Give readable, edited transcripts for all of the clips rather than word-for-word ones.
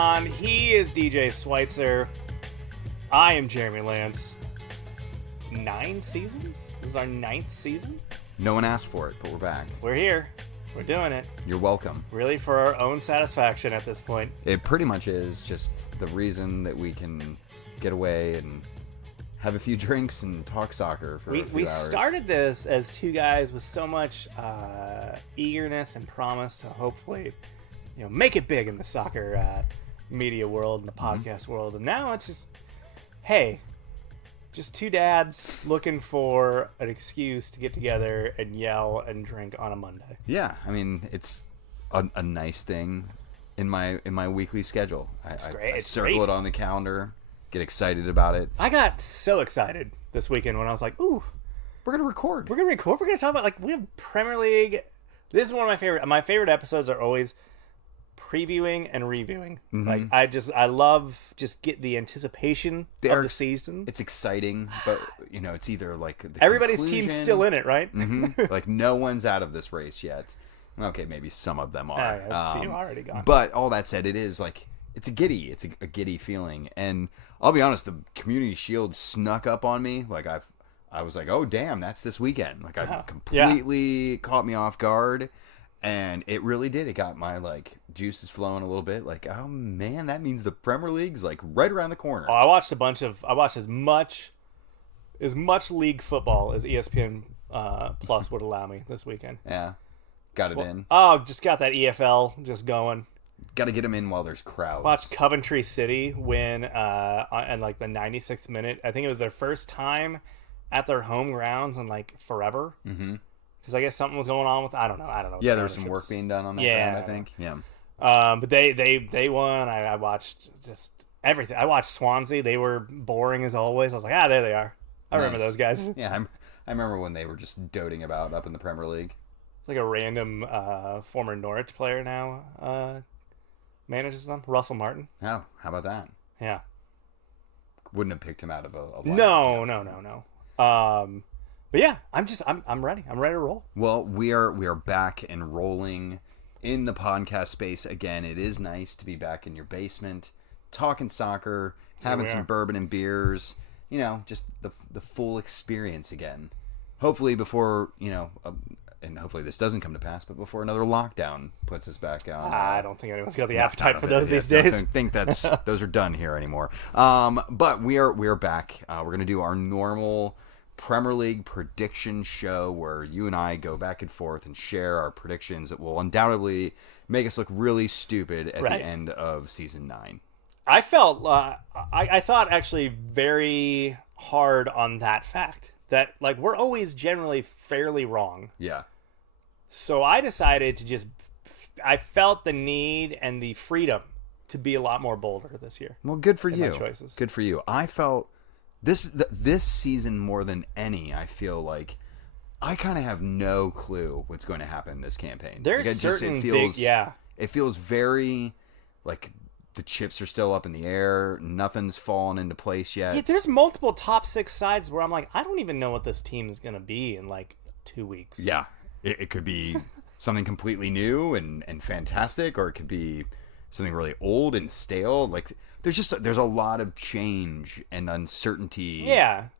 on. He is DJ Schweitzer. I am Jeremy Lance. 9 seasons? This is our 9th season? No one asked for it, but we're back. We're here. We're doing it. You're welcome. Really for our own satisfaction at this point. It pretty much is just the reason that we can get away and have a few drinks and talk soccer for a few hours. We started this as two guys with so much eagerness and promise to hopefully, make it big in the soccer media world and the podcast world. And now it's just, hey, just two dads looking for an excuse to get together and yell and drink on a Monday. Yeah, I mean, it's a nice thing in my weekly schedule. It's great. I circle it on the calendar, get excited about it. I got so excited this weekend when I was like, ooh, we're going to record. We're going to talk about, we have Premier League. This is one of my favorite episodes are always previewing and reviewing. Mm-hmm. I love just get the anticipation of the season. It's exciting, but it's either like everybody's team's still in it, right? Mm-hmm. Like no one's out of this race yet. Okay, maybe some of them are. There's a few already gone. But all that said, it is like it's a giddy feeling. And I'll be honest, the Community Shield snuck up on me. Like I was like, oh damn, that's this weekend. Like I completely caught me off guard. And it really did. It got my juices flowing a little bit. Like, oh man, that means the Premier League's right around the corner. Oh, I watched as much league football as ESPN Plus would allow me this weekend. Yeah, got it in. Oh, just got that EFL just going. Got to get them in while there's crowds. Watched Coventry City win in the 96th minute. I think it was their first time at their home grounds in forever. Mm-hmm. Because I guess something was going on with I don't know. Yeah, there was some work being done on that ground, I think. Yeah. But they won. I watched just everything. I watched Swansea. They were boring as always. I was like, there they are. I remember those guys. Yeah, I remember when they were just doting about up in the Premier League. It's like a random former Norwich player now manages them. Russell Martin. Oh, how about that? Yeah. Wouldn't have picked him out of a No. But yeah, I'm ready. I'm ready to roll. Well, we are back and rolling in the podcast space again. It is nice to be back in your basement, talking soccer, having some bourbon and beers. Just the full experience again. Hopefully before and hopefully this doesn't come to pass, but before another lockdown puts us back on. I don't think anyone's got the appetite for those these days. I don't think those are done here anymore. But we are back. We're gonna do our normal Premier League prediction show where you and I go back and forth and share our predictions that will undoubtedly make us look really stupid at the end of season 9. I felt I thought actually very hard on that fact that we're always generally fairly wrong. Yeah. So I decided to I felt the need and the freedom to be a lot more bolder this year. Well, good for you. My choices. Good for you. I felt this season more than any, I feel like I kind of have no clue what's going to happen in this campaign. There's it feels very like the chips are still up in the air. Nothing's fallen into place yet. Yeah, there's multiple top 6 sides where I'm like, I don't even know what this team is going to be in 2 weeks. Yeah, it could be something completely new and fantastic, or it could be something really old and stale. There's a lot of change and uncertainty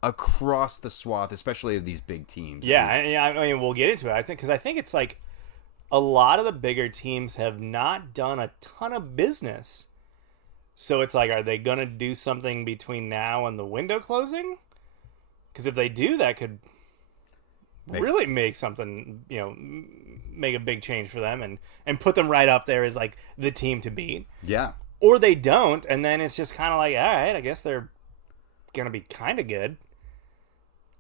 across the swath, especially of these big teams. Yeah, I mean, we'll get into it. I think it's a lot of the bigger teams have not done a ton of business. So it's are they going to do something between now and the window closing? Because if they do, that could really make something, make a big change for them and put them right up there as the team to beat. Yeah. Or they don't, and then it's just kind of all right, I guess they're going to be kind of good.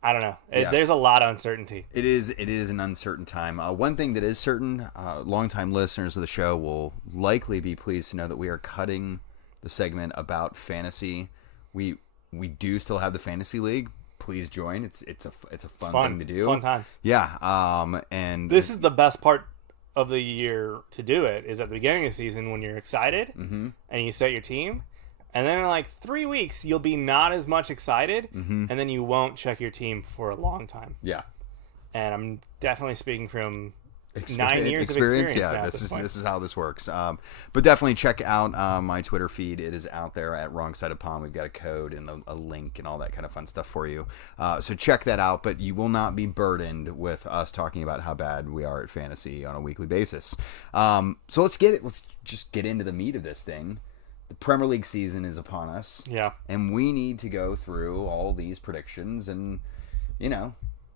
I don't know. There's a lot of uncertainty. It is an uncertain time. One thing that is certain, longtime listeners of the show will likely be pleased to know that we are cutting the segment about fantasy. We do still have the fantasy league. Please join. It's a fun thing to do. Fun times. Yeah. And this is the best part of the year to do it, is at the beginning of the season when you're excited and you set your team, and then in 3 weeks you'll be not as much excited, and then you won't check your team for a long time. Yeah. And I'm definitely speaking from 9 years of experience. Yeah, this is how this works. But definitely check out my Twitter feed. It is out there at Wrong Side of Pond. We've got a code and a link and all that kind of fun stuff for you. So check that out. But you will not be burdened with us talking about how bad we are at fantasy on a weekly basis. So let's just get into the meat of this thing. The Premier League season is upon us. Yeah, and we need to go through all these predictions and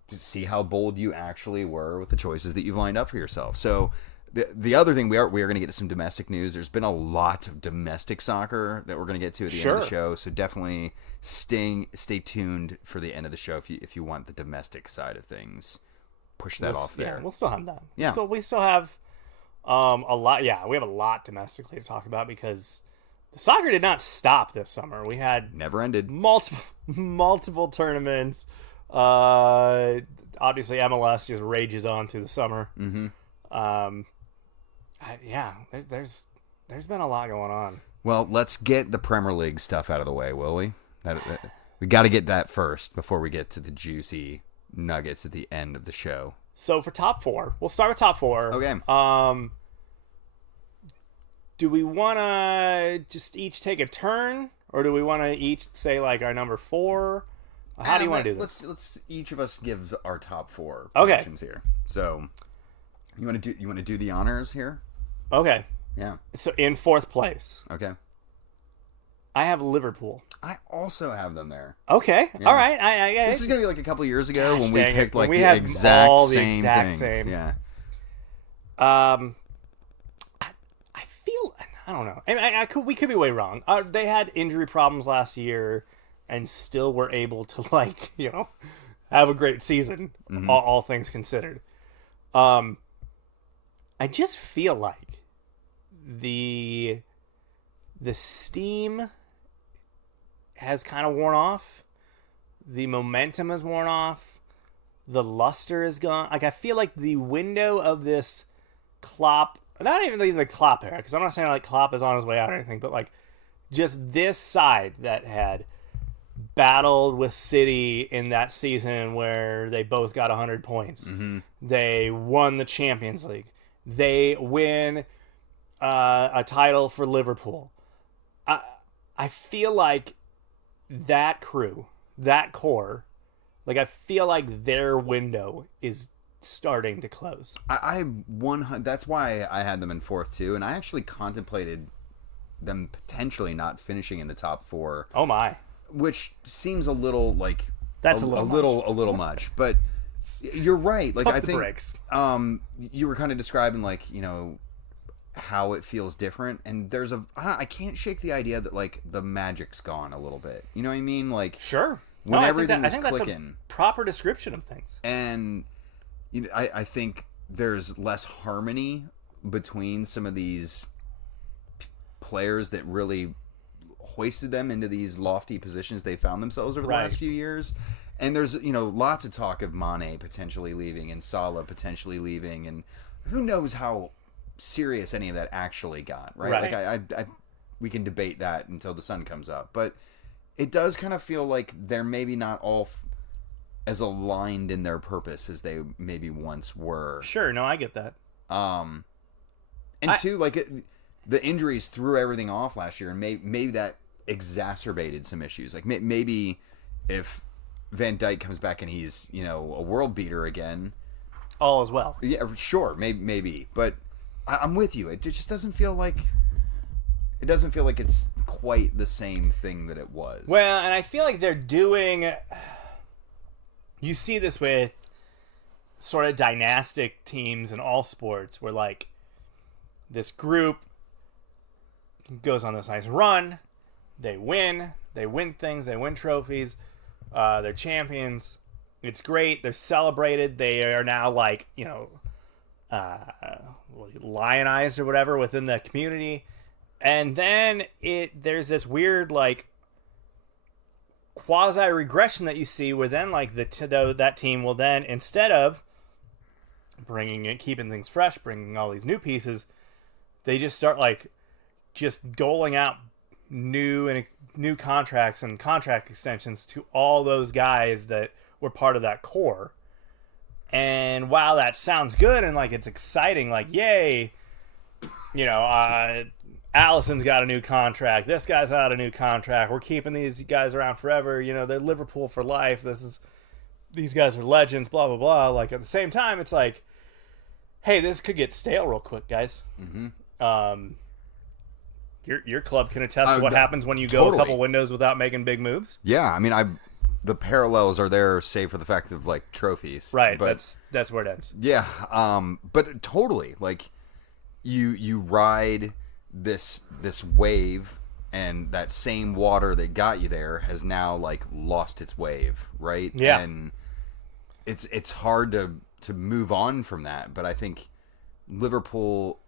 to see how bold you actually were with the choices that you've lined up for yourself. So the other thing, we are going to get to some domestic news. There's been a lot of domestic soccer that we're going to get to at the end of the show. So definitely stay tuned for the end of the show if you want the domestic side of things. Push that off there. Yeah, we'll still have that. Yeah. So we still have a lot. Yeah, we have a lot domestically to talk about because the soccer did not stop this summer. We had never ended multiple tournaments. Obviously MLS just rages on through the summer. Mm-hmm. There's been a lot going on. Well, let's get the Premier League stuff out of the way, will we? We got to get that first before we get to the juicy nuggets at the end of the show. So for top four, we'll start with top four. Okay. Do we want to just each take a turn, or do we want to each say like our number four? How do you want to do this? Let's each of us give our top four positions here. So, you want to do the honors here? Okay. Yeah. So in fourth place. Okay. I have Liverpool. I also have them there. Okay. Yeah. All right. This is gonna be like a couple years ago when we picked like the exact same things. Yeah. I feel I don't know. We could be way wrong. They had injury problems last year. And still were able to have a great season, all things considered. I just feel like the steam has kind of worn off. The momentum has worn off. The luster is gone. Like I feel like the window of this Klopp, not even the Klopp era, because I'm not saying like Klopp is on his way out or anything, but like just this side that had battled with City in that season where they both got 100 points. Mm-hmm. They won the Champions League. They win a title for Liverpool. I feel like that crew, that core, like I feel like their window is starting to close. That's why I had them in fourth too, and I actually contemplated them potentially not finishing in the top four. Oh my. Which seems a little like that's a little much, but you're right. Like I think breaks. You were kind of describing like how it feels different, and there's I can't shake the idea that like the magic's gone a little bit. You know what I mean? Like sure, when everything is clicking, that's a proper description of things. And I think there's less harmony between some of these players that really hoisted them into these lofty positions they found themselves over the last few years. And there's lots of talk of Mane potentially leaving and Salah potentially leaving, and who knows how serious any of that actually got, right? Like we can debate that until the sun comes up, but it does kind of feel like they're maybe not all as aligned in their purpose as they maybe once were. Sure, no, I get that. The injuries threw everything off last year, and maybe that exacerbated some issues. Like maybe if Van Dijk comes back and he's a world beater again, all is well. Yeah, sure, maybe. But I'm with you. It just doesn't feel like it's quite the same thing that it was. Well, and I feel like they're doing. You see this with sort of dynastic teams in all sports, where like this group goes on this nice run, they win things, they win trophies, they're champions, it's great, they're celebrated, they are now like lionized or whatever within the community, and then there's this weird like quasi regression that you see where then like that team will then, instead of keeping things fresh, bringing all these new pieces, they just start like just doling out new contracts and contract extensions to all those guys that were part of that core. And while that sounds good and like it's exciting, like yay, Allison's got a new contract. This guy's got a new contract. We're keeping these guys around forever. They're Liverpool for life. These guys are legends. Blah blah blah. Like at the same time, it's like, hey, this could get stale real quick, guys. Mm-hmm. Your club can attest to what happens when you go a couple windows without making big moves. Yeah, I mean, the parallels are there, save for the fact of like trophies, right? But that's where it ends. Yeah, but totally, like you ride this wave, and that same water that got you there has now like lost its wave, right? Yeah, and it's hard to move on from that. But I think Liverpool.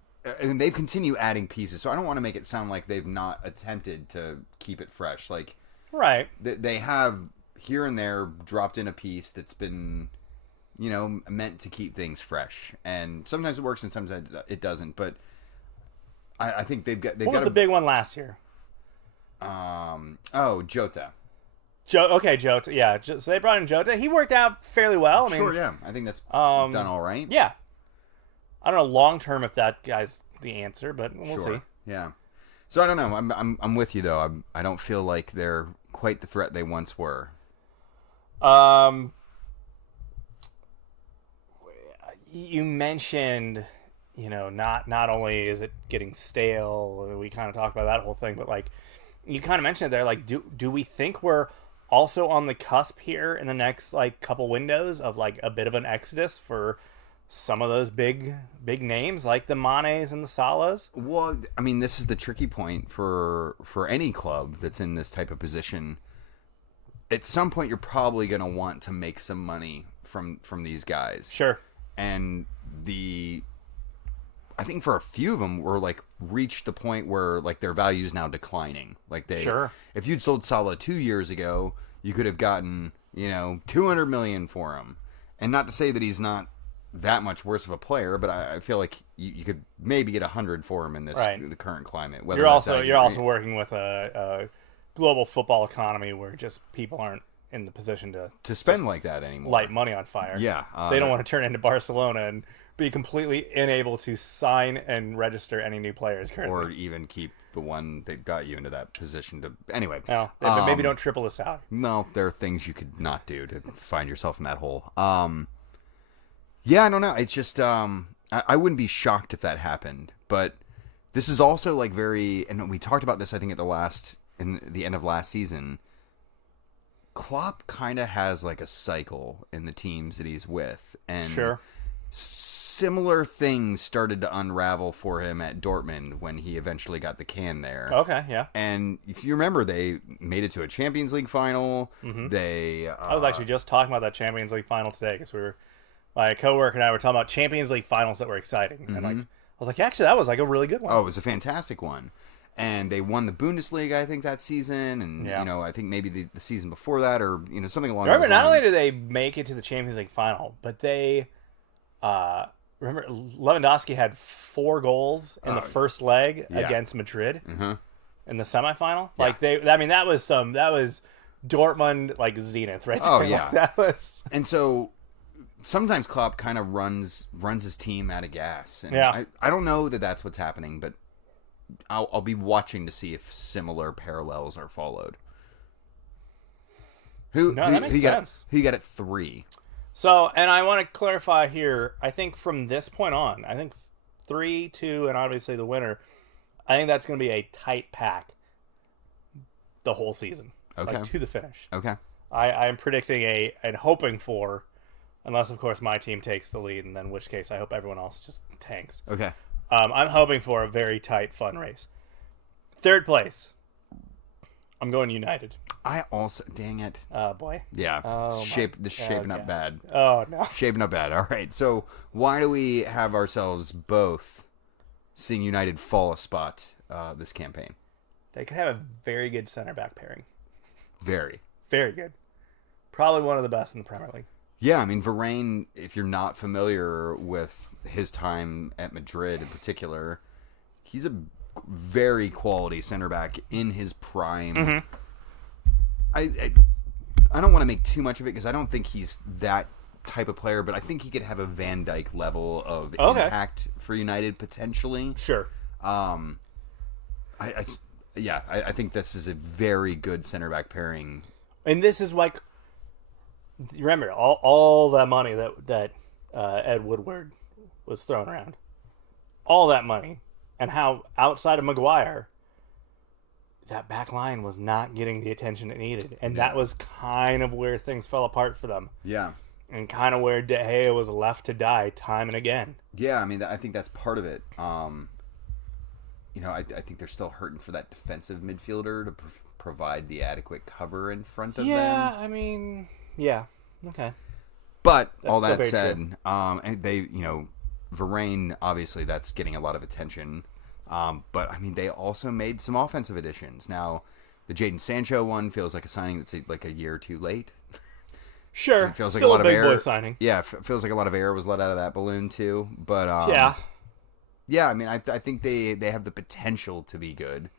And they continue adding pieces, so I don't want to make it sound like they've not attempted to keep it fresh. Like, right? They have here and there dropped in a piece that's been, meant to keep things fresh. And sometimes it works, and sometimes it doesn't. But I think they've got. What was the big one last year? Jota. Jota. Yeah, so they brought in Jota. He worked out fairly well. Sure, yeah. I think that's done all right. Yeah. I don't know long term if that guy's the answer, but we'll see. Yeah. So I don't know. I'm with you though. I don't feel like they're quite the threat they once were. You mentioned, not only is it getting stale, we kind of talked about that whole thing, but like you kind of mentioned it there, like do we think we're also on the cusp here in the next like couple windows of like a bit of an exodus for some of those big names like the Manes and the Salahs? Well, I mean, this is the tricky point for any club that's in this type of position. At some point, you're probably going to want to make some money from these guys. Sure. And I think for a few of them, we're like reached the point where like their value is now declining. Like sure. If you'd sold Salah 2 years ago, you could have gotten 200 million for him. And not to say that he's not that much worse of a player, but I feel like you could maybe get 100 for him in the current climate. You're also working with a global football economy where just people aren't in the position to spend like that anymore. Light money on fire. Yeah, they don't want to turn into Barcelona and be completely unable to sign and register any new players currently, or even keep the one that got you into that position. To anyway, no, but maybe don't triple the salary. No, there are things you could not do to find yourself in that hole. Yeah, I don't know. It's just I wouldn't be shocked if that happened. But this is also like and we talked about this I think at the end of last season. Klopp kind of has like a cycle in the teams that he's with, and sure. Similar things started to unravel for him at Dortmund when he eventually got the can there. Okay, yeah. And if you remember, they made it to a Champions League final. Mm-hmm. I was actually just talking about that Champions League final today because my coworker and I were talking about Champions League finals that were exciting. Mm-hmm. And I was like, actually, that was like a really good one. Oh, it was a fantastic one. And they won the Bundesliga, I think, that season. And, I think maybe the season before that or, something along those lines. Not only did they make it to the Champions League final, but they, remember, Lewandowski had 4 goals in the first leg against Madrid in the semifinal. Yeah. Like, that was Dortmund, like, zenith right there. Oh, yeah. Like, that was... And so... Sometimes Klopp kind of runs his team out of gas. And I don't know that that's what's happening, but I'll be watching to see if similar parallels are followed. That makes sense. Who you got at 3? So, and I want to clarify here, I think from this point on, I think 3, 2, and obviously the winner, I think that's going to be a tight pack the whole season. Okay. Like, to the finish. Okay. I'm predicting and hoping for... Unless, of course, my team takes the lead, and then in which case I hope everyone else just tanks. Okay. I'm hoping for a very tight, fun race. 3rd place. I'm going United. I also... Dang it. Oh, boy. Yeah. This shaping up bad. Oh, no. Shaping up bad. All right. So why do we have ourselves both seeing United fall a spot this campaign? They could have a very good center back pairing. Very. Very good. Probably one of the best in the Premier League. Yeah, I mean, Varane, if you're not familiar with his time at Madrid in particular, he's a very quality center back in his prime. Mm-hmm. I don't want to make too much of it because I don't think he's that type of player, but I think he could have a Van Dijk level of Okay. impact for United potentially. Sure. I think this is a very good center back pairing. And this is like, remember all that money that Ed Woodward was throwing around, all that money, and how outside of Maguire, that back line was not getting the attention it needed, and that was kind of where things fell apart for them. Yeah. And kind of where De Gea was left to die time and again. Yeah, I mean, I think that's part of it. I think they're still hurting for that defensive midfielder to provide the adequate cover in front of them. Yeah, I mean, yeah, okay. But That's all still that very said, true. and they, Varane, obviously that's getting a lot of attention. But I mean, they also made some offensive additions. Now, the Jadon Sancho one feels like a signing that's like a year too late. Sure, It feels still like a lot a big of air. boy signing. Yeah, feels like a lot of air was let out of that balloon too. But yeah. I mean, I think they have the potential to be good,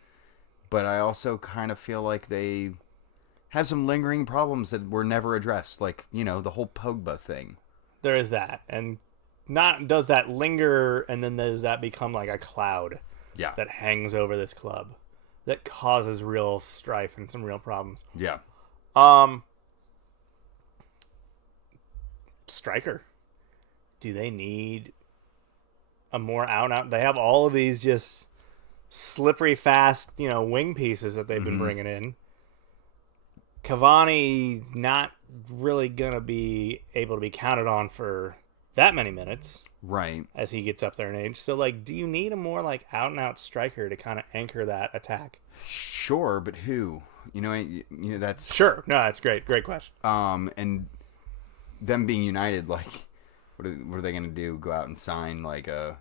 but I also kind of feel like they have some lingering problems that were never addressed, like the whole Pogba thing. There is that, and not does that linger, and then does that become like a cloud that hangs over this club that causes real strife and some real problems. Yeah. Striker. Do they need a more out? They have all of these just slippery fast, wing pieces that they've been bringing in. Cavani not really gonna be able to be counted on for that many minutes, right? As he gets up there in age. So, like, do you need a more like out and out striker to kind of anchor that attack? Sure, but who? That's sure. No, that's great. Great question. And them being United, like, what are they going to do? Go out and sign like a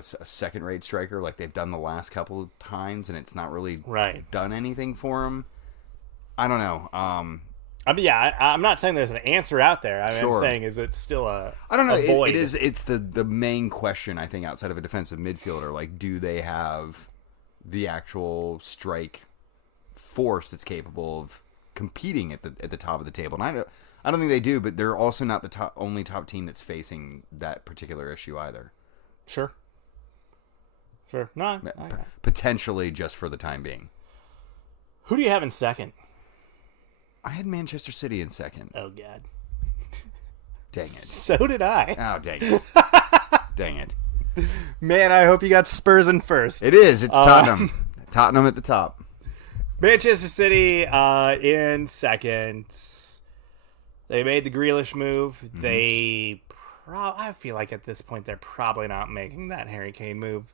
second-rate striker like they've done the last couple of times, and it's not really done anything for them. I don't know. I mean, yeah, I'm not saying there's an answer out there. I'm saying is it still a I don't know. Void? It is. It's the main question, I think, outside of a defensive midfielder. Like, do they have the actual strike force that's capable of competing at the top of the table? And I don't think they do, but they're also not the only top team that's facing that particular issue either. Sure. No, potentially just for the time being. Who do you have in second? I had Manchester City in second. Oh, God. Dang it. So did I. Oh, dang it. Dang it. Man, I hope you got Spurs in first. It is. It's Tottenham. Tottenham at the top. Manchester City in second. They made the Grealish move. Mm-hmm. I feel like at this point they're probably not making that Harry Kane move.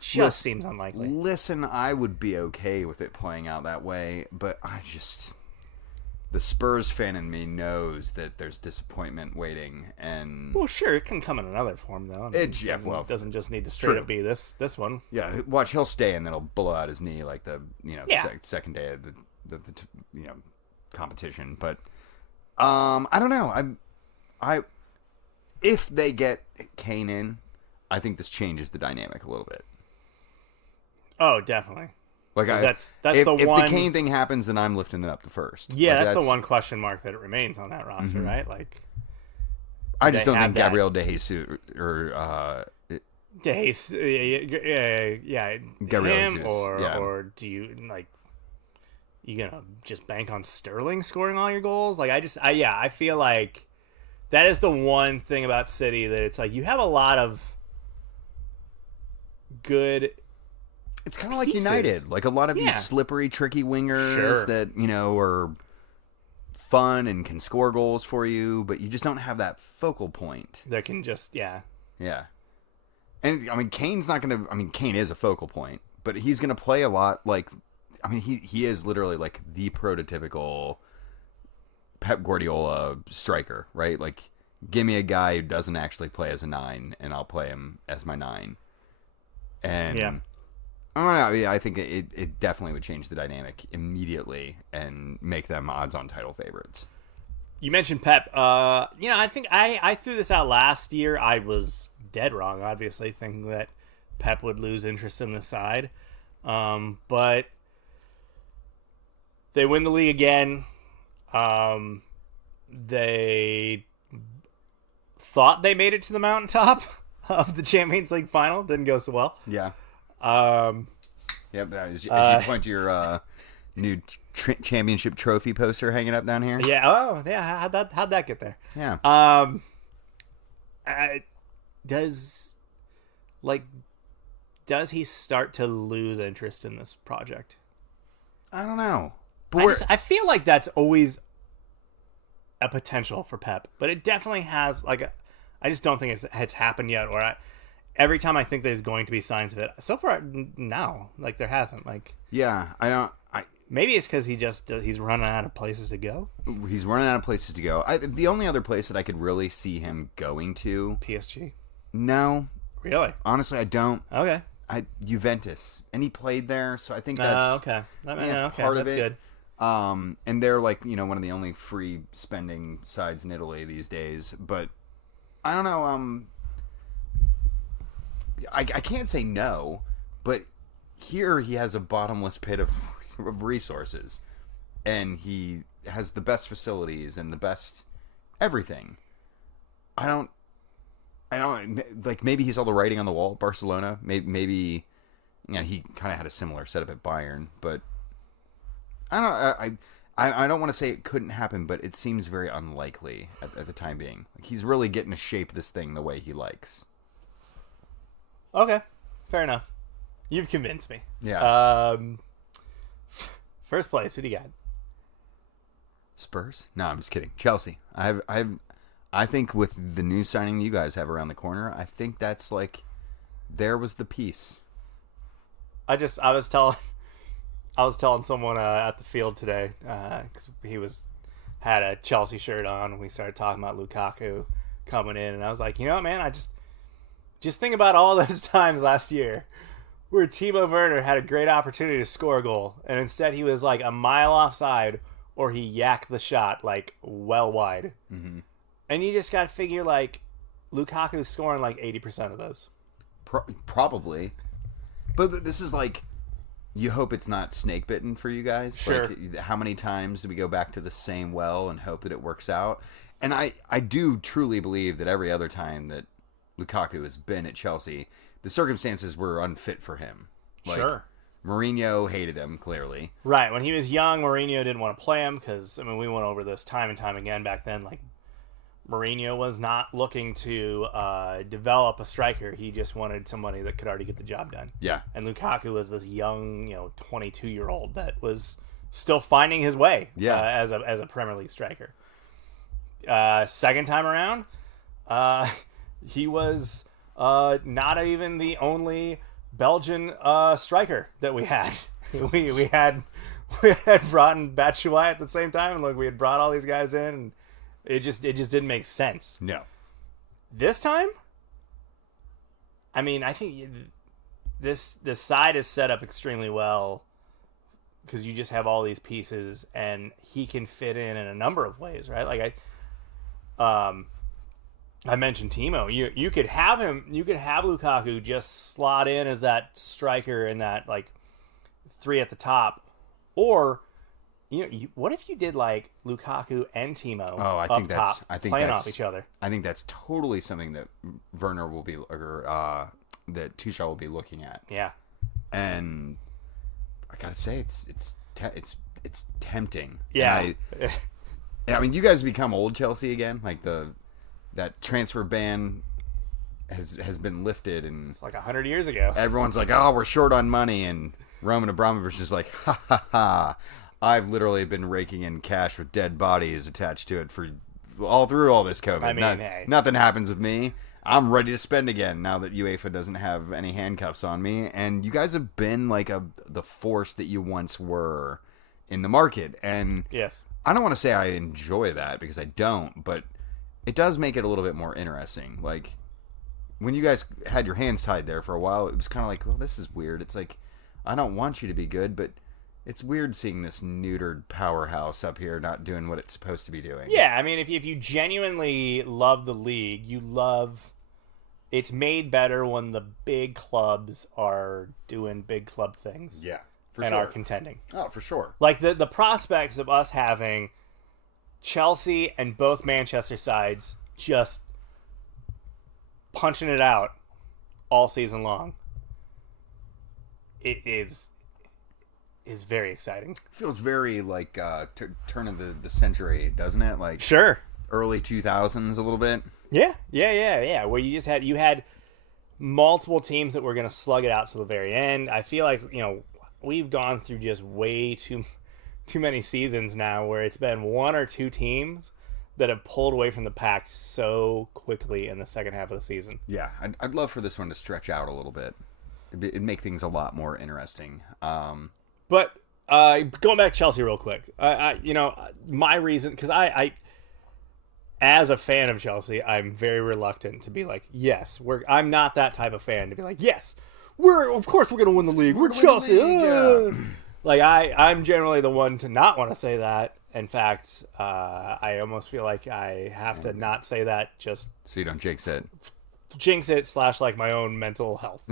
Just seems unlikely. Listen, I would be okay with it playing out that way, but the Spurs fan in me knows that there's disappointment waiting, and well, sure, it can come in another form though. It doesn't just need to straight up be this one. Yeah, watch, he'll stay and then he'll blow out his knee like the second day of the competition. But I don't know. If they get Kane in, I think this changes the dynamic a little bit. Oh, definitely. Like that's if the one. If the Kane thing happens, then I'm lifting it up to first. Yeah, like that's the one question mark that it remains on that roster, right? Like, I just don't think Gabriel De Jesus or De Jesus, Gabriel him, or do you like? You gonna just bank on Sterling scoring all your goals? Like, I feel like that is the one thing about City that it's like you have a lot of good. It's kind of like United, like a lot of these slippery, tricky wingers that are fun and can score goals for you, but you just don't have that focal point that can just yeah. And I mean, Kane's not gonna. I mean, Kane is a focal point, but he's gonna play a lot. Like, I mean, he is literally like the prototypical Pep Guardiola striker, right? Like, give me a guy who doesn't actually play as a 9, and I'll play him as my 9. And I don't know. Yeah, I think it definitely would change the dynamic immediately and make them odds-on title favorites. You mentioned Pep. I think I threw this out last year. I was dead wrong, obviously, thinking that Pep would lose interest in the side. But they win the league again. They thought they made it to the mountaintop of the Champions League final. Didn't go so well. Yeah. Yep. As you point to your new championship trophy poster hanging up down here. Yeah. Oh, yeah. How'd that get there? Yeah. Does he start to lose interest in this project? I don't know. But I feel like that's always a potential for Pep, but it definitely has. I just don't think it's happened yet. Or every time I think there's going to be signs of it, so far no, there hasn't. Yeah, I don't. Maybe it's because he's running out of places to go. He's running out of places to go. The only other place that I could really see him going to, PSG. No, really. Honestly, I don't. Okay. Juventus, and he played there, so I think that's okay. That's part of that's it. Good. And they're one of the only free spending sides in Italy these days. But I don't know. I can't say no, but here he has a bottomless pit of resources, and he has the best facilities and the best everything. I don't maybe he saw the writing on the wall at Barcelona. Maybe he kind of had a similar setup at Bayern, but I don't want to say it couldn't happen, but it seems very unlikely at the time being. He's really getting to shape this thing the way he likes. Okay, fair enough. You've convinced me. Yeah. First place, who do you got? Spurs? No, I'm just kidding. Chelsea. I think with the new signing you guys have around the corner, I think that's there was the piece. I was telling someone at the field today because he had a Chelsea shirt on, and we started talking about Lukaku coming in, and I was like, you know what, man, I just think about all those times last year where Timo Werner had a great opportunity to score a goal, and instead he was a mile offside, or he yacked the shot well wide. Mm-hmm. And you just got to figure, Lukaku's scoring 80% of those. Probably. But this is you hope it's not snake bitten for you guys. Sure. How many times do we go back to the same well and hope that it works out? And I do truly believe that every other time that Lukaku has been at Chelsea, the circumstances were unfit for him. Sure. Mourinho hated him, clearly. Right. When he was young, Mourinho didn't want to play him because, we went over this time and time again back then, Mourinho was not looking to develop a striker. He just wanted somebody that could already get the job done. Yeah. And Lukaku was this young, 22-year-old that was still finding his way as a Premier League striker. Second time around, he was not even the only Belgian striker that we had. we had brought in Batshuayi at the same time, and we had brought all these guys in, and it just didn't make sense. No. This time, I think this side is set up extremely well because you just have all these pieces, and he can fit in a number of ways, right? I mentioned Timo. You could have him. You could have Lukaku just slot in as that striker in that three at the top, or what if you did Lukaku and Timo playing off each other? I think that's totally something that Werner will be, or that Tuchel will be looking at. Yeah, and I gotta say it's tempting. Yeah, you guys become old Chelsea again. That transfer ban has been lifted, and it's 100 years ago. Everyone's oh, we're short on money, and Roman Abramovich is ha ha ha. I've literally been raking in cash with dead bodies attached to it for through all this COVID. Nothing happens with me. I'm ready to spend again now that UEFA doesn't have any handcuffs on me. And you guys have been the force that you once were in the market. And yes, I don't want to say I enjoy that because I don't, but it does make it a little bit more interesting. When you guys had your hands tied there for a while, it was kind of well, this is weird. It's I don't want you to be good, but it's weird seeing this neutered powerhouse up here not doing what it's supposed to be doing. Yeah, if you genuinely love the league, you love it's made better when the big clubs are doing big club things. Yeah, for and sure. are contending. Oh, for sure. The prospects of us having Chelsea and both Manchester sides just punching it out all season long, it is very exciting. Feels very like turn of the century, doesn't it? Like sure, early 2000s a little bit. Yeah. Where you had multiple teams that were going to slug it out to the very end. I feel like we've gone through just way too many seasons now where it's been one or two teams that have pulled away from the pack so quickly in the second half of the season. Yeah, I'd love for this one to stretch out a little bit. It'd make things a lot more interesting. But going back to Chelsea real quick, my reason, because I as a fan of Chelsea, I'm very reluctant to be like, yes, I'm not that type of fan to be like, yes, of course we're going to win the league. We're Chelsea. Like I'm generally the one to not want to say that. In fact, I almost feel like I have to not say that just so you don't jinx it. / like my own mental health.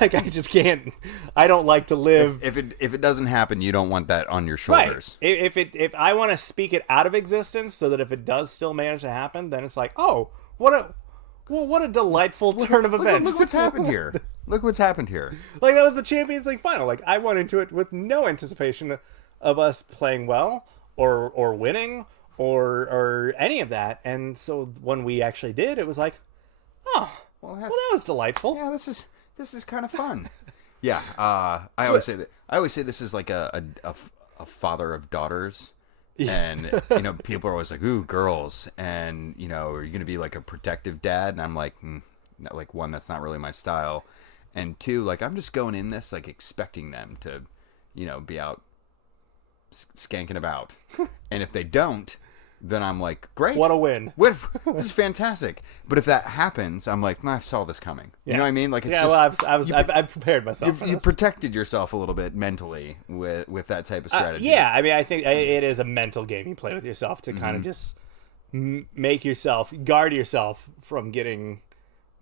Like I just can't. I don't like to live. If it doesn't happen, you don't want that on your shoulders. Right. If I want to speak it out of existence, so that if it does still manage to happen, then it's like, oh, what a delightful turn of events. Look what's happened here. Look what's happened here. Like that was the Champions League final. Like I went into it with no anticipation of us playing well or winning or any of that, and so when we actually did, it was like, oh, well, that was delightful. Yeah, this is kind of fun. Yeah, I always say this is like a father of daughters, and people are always like, ooh, girls, and are you gonna be like a protective dad? And I'm like, like one, that's not really my style, and two, like I'm just going in this like expecting them to, be out skanking about, and if they don't, then I'm like, great. What a win. This is fantastic. But if that happens, I'm like, I saw this coming. Yeah. You know what I mean? Like, it's I've prepared myself. You protected yourself a little bit mentally with that type of strategy. Yeah, I mean, I think it is a mental game you play with yourself to kind of just guard yourself from getting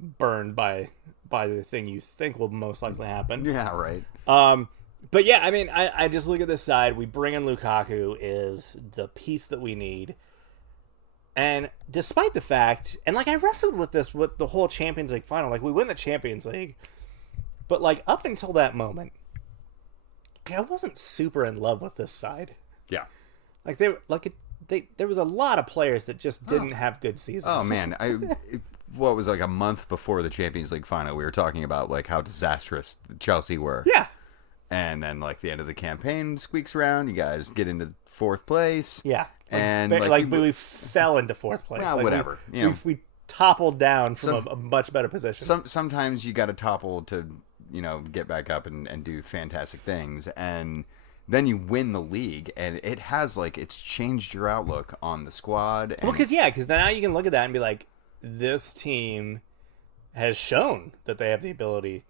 burned by the thing you think will most likely happen. Yeah, right. But yeah, I mean, I just look at this side. We bring in Lukaku is the piece that we need. And despite the fact, and like I wrestled with this with the whole Champions League final, like we win the Champions League, but like up until that moment, I wasn't super in love with this side. Yeah. Like there was a lot of players that just didn't have good seasons. Oh man, what was like a month before the Champions League final, we were talking about like how disastrous Chelsea were. Yeah. And then, like, the end of the campaign squeaks around. You guys get into fourth place. Yeah. And, we fell into fourth place. Well, whatever. We toppled down from a much better position. Sometimes you got to topple to, get back up and do fantastic things. And then you win the league. And it has, like, it's changed your outlook on the squad. And... Well, because now you can look at that and be like, this team has shown that they have the ability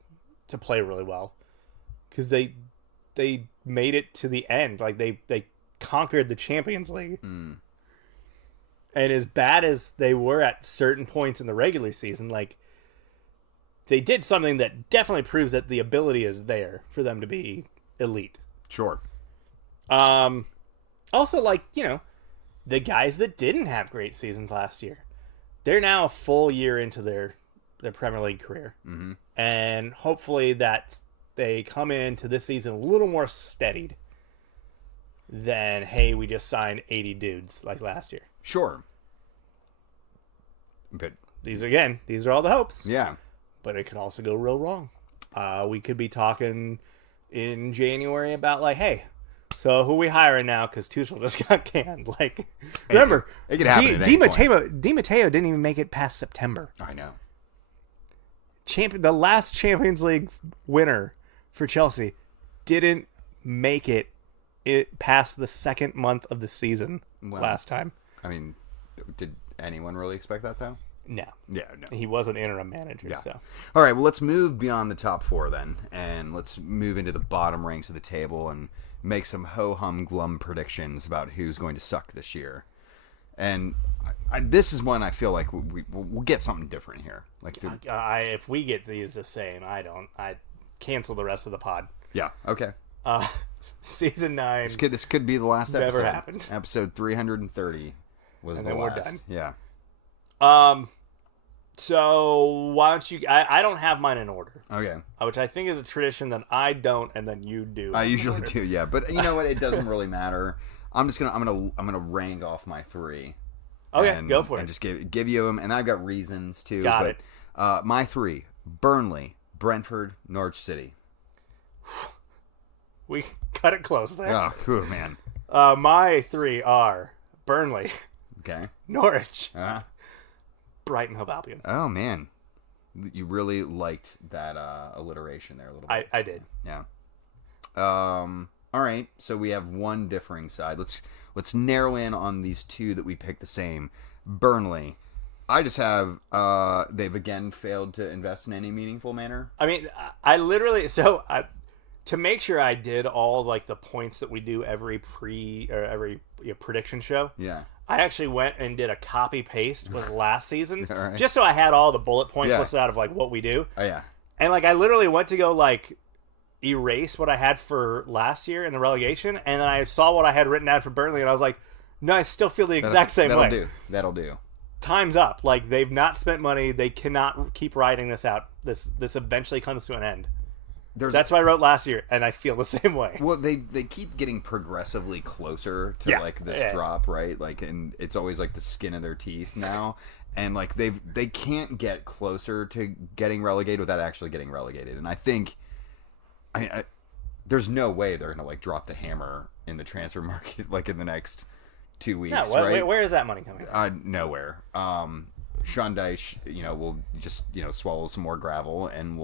to play really well. Because they made it to the end. Like, they conquered the Champions League. Mm. And as bad as they were at certain points in the regular season, like, they did something that definitely proves that the ability is there for them to be elite. Sure. Also, like, the guys that didn't have great seasons last year, they're now a full year into their Premier League career. Mm-hmm. And hopefully that... they come into this season a little more steadied than, hey, we just signed 80 dudes like last year. Sure. But these are all the hopes. Yeah. But it could also go real wrong. We could be talking in January about like, hey, so who are we hiring now? Because Tuchel just got canned. Like, remember, it could happen Di Matteo didn't even make it past September. I know. The last Champions League winner for Chelsea didn't make it past the second month of the season last time. I mean, did anyone really expect that, though? No. Yeah, no. He was an interim manager, yeah. So. All right, well, let's move beyond the top four then, and let's move into the bottom ranks of the table and make some ho-hum-glum predictions about who's going to suck this year. And this is one I feel like we'll get something different here. Like, if we get these the same, I cancel the rest of the pod. Yeah. Okay. Season 9. This could be the last episode. Never happened. Episode 330 was and the then last. We're done. Yeah. So why don't you? I don't have mine in order. Okay. Which I think is a tradition that I don't, and then you do. I usually do, yeah. But you know what? It doesn't really matter. I'm gonna rank off my 3. Okay, go for it. And just give you them, and I've got reasons too. Got it. My 3: Burnley, Brentford, Norwich City. We cut it close there. Oh, cool, man. My 3 are Burnley, Okay. Norwich, Uh-huh. Brighton, Hove Albion. Oh man, you really liked that alliteration there a little bit. I did. Yeah. All right. So we have one differing side. Let's narrow in on these 2 that we picked the same. Burnley. I just have they've again failed to invest in any meaningful manner. I mean, I literally to make sure I did all like the points that we do every prediction show. Yeah. I actually went and did a copy paste with last season's Right. just so I had all the bullet points Yeah. listed out of like what we do. Oh yeah. And like I literally went to go like erase what I had for last year in the relegation, and then I saw what I had written down for Burnley, and I was like, no, I still feel the exact same way. That'll do. Time's up. Like they've not spent money. They cannot keep riding this out. This eventually comes to an end. That's what I wrote last year, and I feel the same way. Well, they keep getting progressively closer to like this drop, right? Like, and it's always like the skin of their teeth now, and like they can't get closer to getting relegated without actually getting relegated. And I think, there's no way they're gonna like drop the hammer in the transfer market like in the next 2 weeks, right? Where is that money coming from? Nowhere. Sean Dyche, will just, swallow some more gravel, and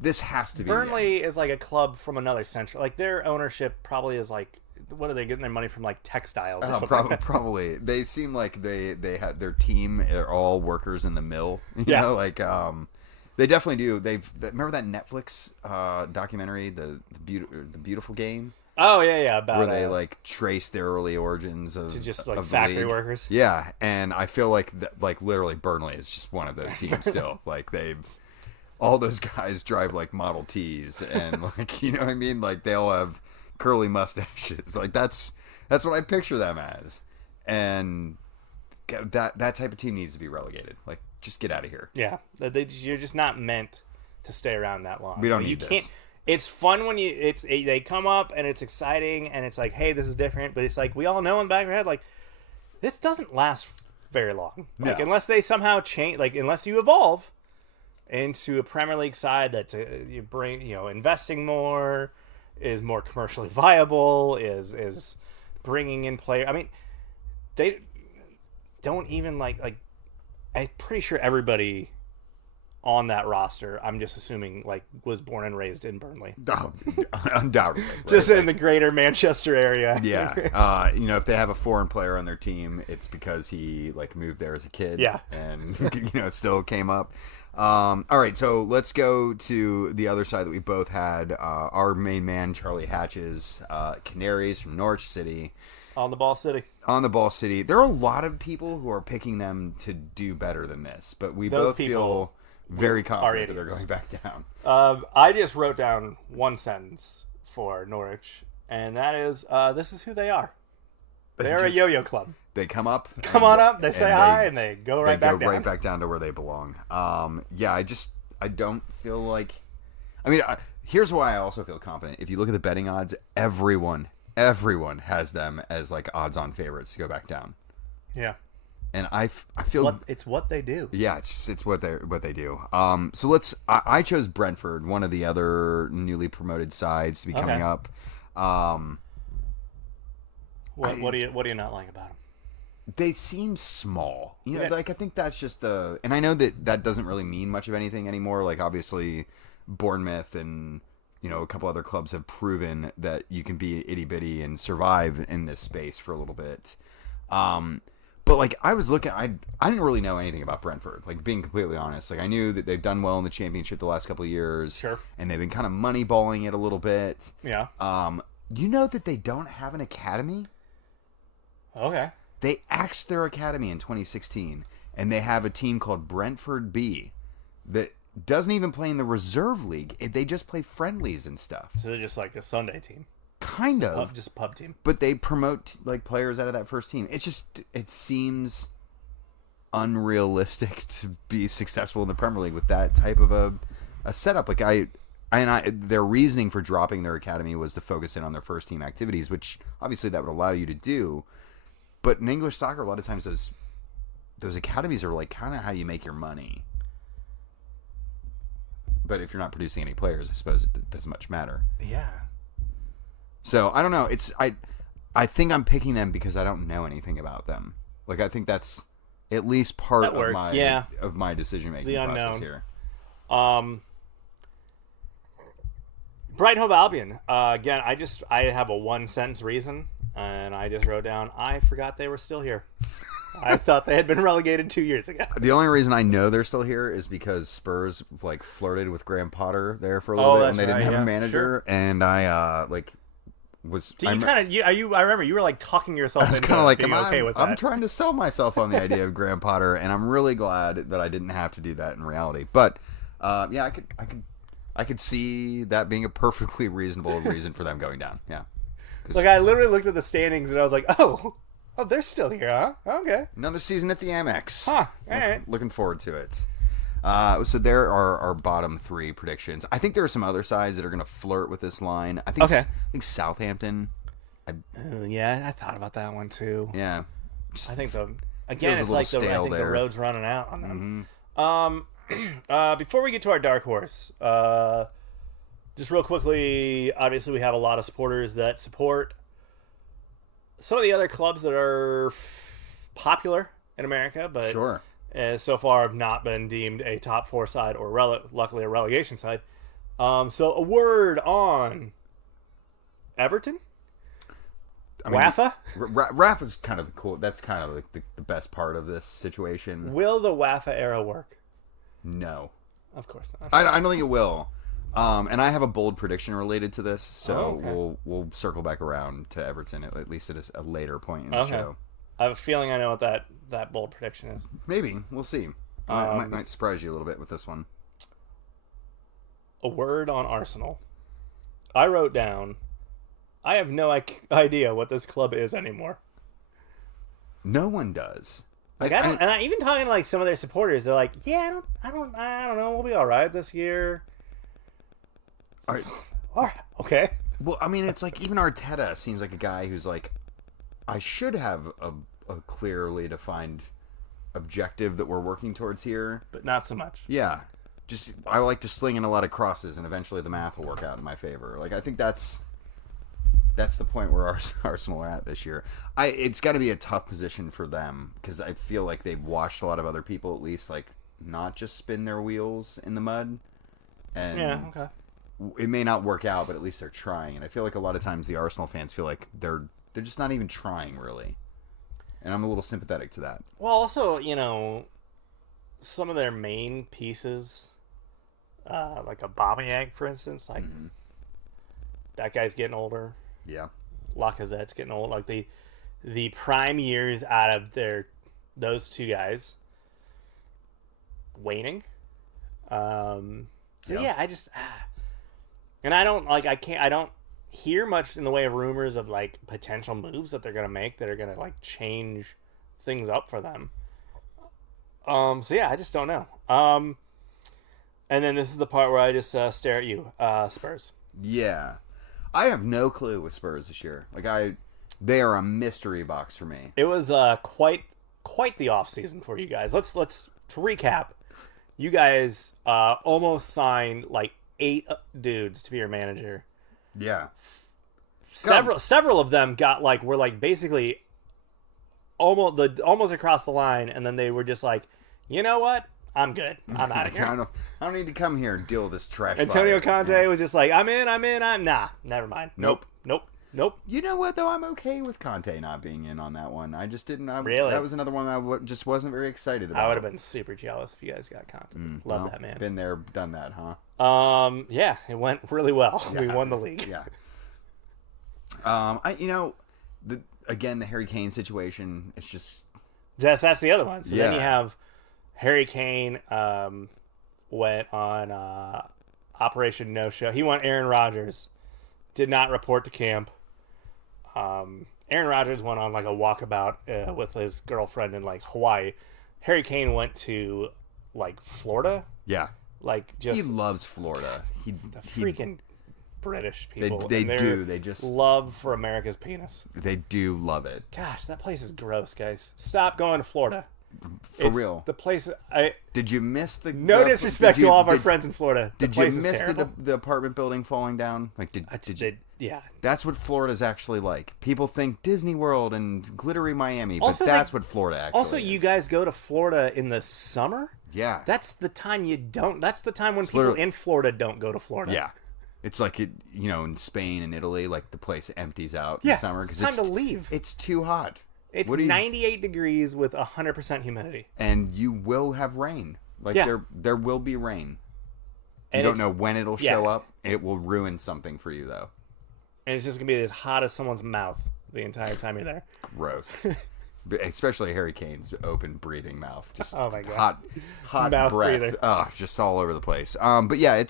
this has to be. Burnley is like a club from another century. Like their ownership probably is like, what are they getting their money from? Like textiles or something? Probably. They seem like they had their team are all workers in the mill. You know, like they definitely do. Remember that Netflix documentary, the Beautiful Game. Oh yeah, about where they like trace their early origins of to just like of factory workers. Yeah, and I feel like literally Burnley is just one of those teams still. Like all those guys drive like Model Ts, and like you know what I mean. Like they all have curly mustaches. Like that's what I picture them as, and that type of team needs to be relegated. Like just get out of here. Yeah, you're just not meant to stay around that long. We don't need this. It's fun when they come up and it's exciting and it's like, hey, this is different. But it's like we all know in the back of our head, like this doesn't last very long. Like unless they somehow change, like unless you evolve into a Premier League side that's you bring investing more, is more commercially viable, is bringing in players. I mean, they don't even like I'm pretty sure everybody on that roster, I'm just assuming, like, was born and raised in Burnley. Oh, undoubtedly. Right? Just in the greater Manchester area. Yeah. If they have a foreign player on their team, it's because he, like, moved there as a kid. Yeah. And, it still came up. All right, so let's go to the other side that we both had. Our main man, Charlie Hatch's Canaries from Norwich City. On the ball city. On the ball city. There are a lot of people who are picking them to do better than this, but we both feel very confident that they're going back down. I just wrote down one sentence for Norwich, and that is, this is who they are. They're a yo-yo club. They come up. On up, they say hi, and they go right back down. They go right back down to where they belong. I don't feel like... I mean, here's why I also feel confident. If you look at the betting odds, everyone has them as, like, odds-on favorites to go back down. Yeah. And I feel it's what they do. Yeah, it's what they do. So I chose Brentford, one of the other newly promoted sides to be coming up. What do you not like about them? They seem small. Like I think that's just and I know that doesn't really mean much of anything anymore. Like obviously Bournemouth and a couple other clubs have proven that you can be itty bitty and survive in this space for a little bit. But, like, I was looking... I didn't really know anything about Brentford, like, being completely honest. Like, I knew that they've done well in the Championship the last couple of years. Sure. And they've been kind of moneyballing it a little bit. Yeah. You know that they don't have an academy? Okay. They axed their academy in 2016, and they have a team called Brentford B that doesn't even play in the reserve league. They just play friendlies and stuff. So they're just like a Sunday team. Kind of. Just a pub team. But they promote like players out of that first team. It seems unrealistic to be successful in the Premier League with that type of a setup. Like their reasoning for dropping their academy was to focus in on their first team activities, which obviously that would allow you to do. But in English soccer, a lot of times those academies are like kind of how you make your money. But if you're not producing any players, I suppose it doesn't much matter. Yeah. So I don't know. I think I'm picking them because I don't know anything about them. Like I think that's at least part of my decision making process here. Brighton Hove Albion. Again, I have a 1-sentence reason, and I just wrote down, I forgot they were still here. I thought they had been relegated 2 years ago. The only reason I know they're still here is because Spurs like flirted with Graham Potter there for a little bit when they didn't have a manager, and I was. I remember you were like talking yourself into kind of like, being okay with that. I'm trying to sell myself on the idea of Graham Potter, and I'm really glad that I didn't have to do that in reality. But yeah, I could see that being a perfectly reasonable reason for them going down. Yeah. Like I literally looked at the standings and I was like, oh, they're still here, huh? Okay. Another season at the Amex. Huh. All right. Looking forward to it. So there are our bottom 3 predictions. I think there are some other sides that are going to flirt with this line. I think Southampton. Yeah, I thought about that one too. Yeah. I think it's like the road's running out on them. Before we get to our dark horse, just real quickly, obviously we have a lot of supporters that support some of the other clubs that are popular in America, but sure. So far have not been deemed a top 4 side or luckily a relegation side. So a word on Everton? Wafa? Rafa's kind of the cool. That's kind of the best part of this situation. Will the Wafa era work? No. Of course not. I don't think it will. And I have a bold prediction related to this, so we'll circle back around to Everton at least at a later point in the show. I have a feeling I know what that bold prediction is. Maybe. We'll see. Might surprise you a little bit with this one. A word on Arsenal. I wrote down, I have no idea what this club is anymore. No one does. And even talking to like some of their supporters, they're like, "Yeah, I don't know. We'll be all right this year." All right. All right. Okay. Well, I mean, it's like even Arteta seems like a guy who's like, I should have a clearly defined objective that we're working towards here, but not so much. Yeah. Just I like to sling in a lot of crosses, and eventually the math will work out in my favor. Like I think that's the point where Arsenal are at this year. It's got to be a tough position for them because I feel like they've watched a lot of other people at least like not just spin their wheels in the mud. And yeah, okay. It may not work out, but at least they're trying. And I feel like a lot of times the Arsenal fans feel like they're just not even trying really. And I'm a little sympathetic to that. Well, also, some of their main pieces, like Aubameyang, for instance, like that guy's getting older. Yeah. Lacazette's getting old. Like the prime years out of those two guys waning. Yeah, I just and I don't hear much in the way of rumors of like potential moves that they're gonna make that are gonna like change things up for them. So yeah, I just don't know. And then this is the part where I just stare at you, Spurs. Yeah. I have no clue with Spurs this year. Like they are a mystery box for me. It was quite the off season for you guys. Let's to recap. You guys almost signed like 8 dudes to be your manager. Yeah. Several of them were like basically almost across the line, and then they were just like, you know what? I'm good. I'm out of here. I don't need to come here and deal with this trash. Antonio Conte was just like, I'm in. Nah, never mind. Nope. You know what, though? I'm okay with Conte not being in on that one. I just didn't. Really? That was another one I just wasn't very excited about. I would have been super jealous if you guys got Conte. Love that man. Been there, done that, huh? Yeah, it went really well. Yeah. We won the league. Yeah. The Harry Kane situation. It's just that's the other one. So then you have Harry Kane went on Operation No Show. He went Aaron Rodgers. Did not report to camp. Aaron Rodgers went on like a walkabout with his girlfriend in like Hawaii. Harry Kane went to like Florida. Yeah. Like just he loves Florida. He freaking British people. They and do. They just love for America's penis. They do love it. Gosh, that place is gross, guys. Stop going to Florida. For real. The place. Did you miss the? No disrespect to all of our friends in Florida. Did you miss the apartment building falling down? Like did you? Yeah. That's what Florida's actually like. People think Disney World and glittery Miami, but Also, that's what Florida actually also, is. you guys go to Florida in the summer? Yeah. That's the time you don't. That's the time when people in Florida don't go to Florida. Yeah. It's like in Spain and Italy, like the place empties out in the summer because it's time to leave. It's too hot. It's 98 degrees with 100% humidity, and you will have rain. Like there will be rain. You don't know when it'll show up. It will ruin something for you though. And it's just gonna be as hot as someone's mouth the entire time you're there. Gross. Especially Harry Kane's open breathing mouth. Just oh my God. hot mouth breath. breathing. Oh, just all over the place. But yeah,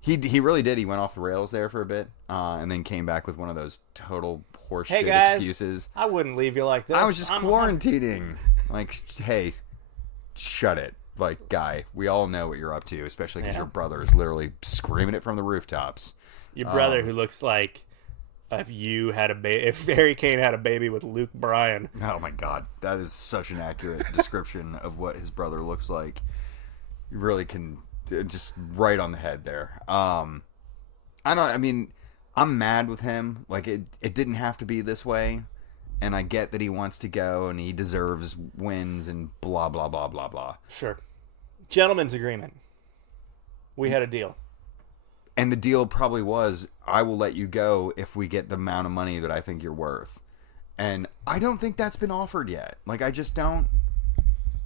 he really did. He went off the rails there for a bit, and then came back with one of those total horseshit excuses. I wouldn't leave you like this. I was just quarantining. Like, hey, shut it. Like, guy, we all know what you're up to, especially because your brother is literally screaming it from the rooftops. Your brother, who looks like if Harry Kane had a baby with Luke Bryan. Oh my God, that is such an accurate description of what his brother looks like. You really can just right on the head there. I'm mad with him. Like it didn't have to be this way, and I get that he wants to go and he deserves wins and blah blah blah blah blah. Sure, gentleman's agreement. We had a deal. And the deal probably was, I will let you go if we get the amount of money that I think you're worth. And I don't think that's been offered yet. Like, I just don't.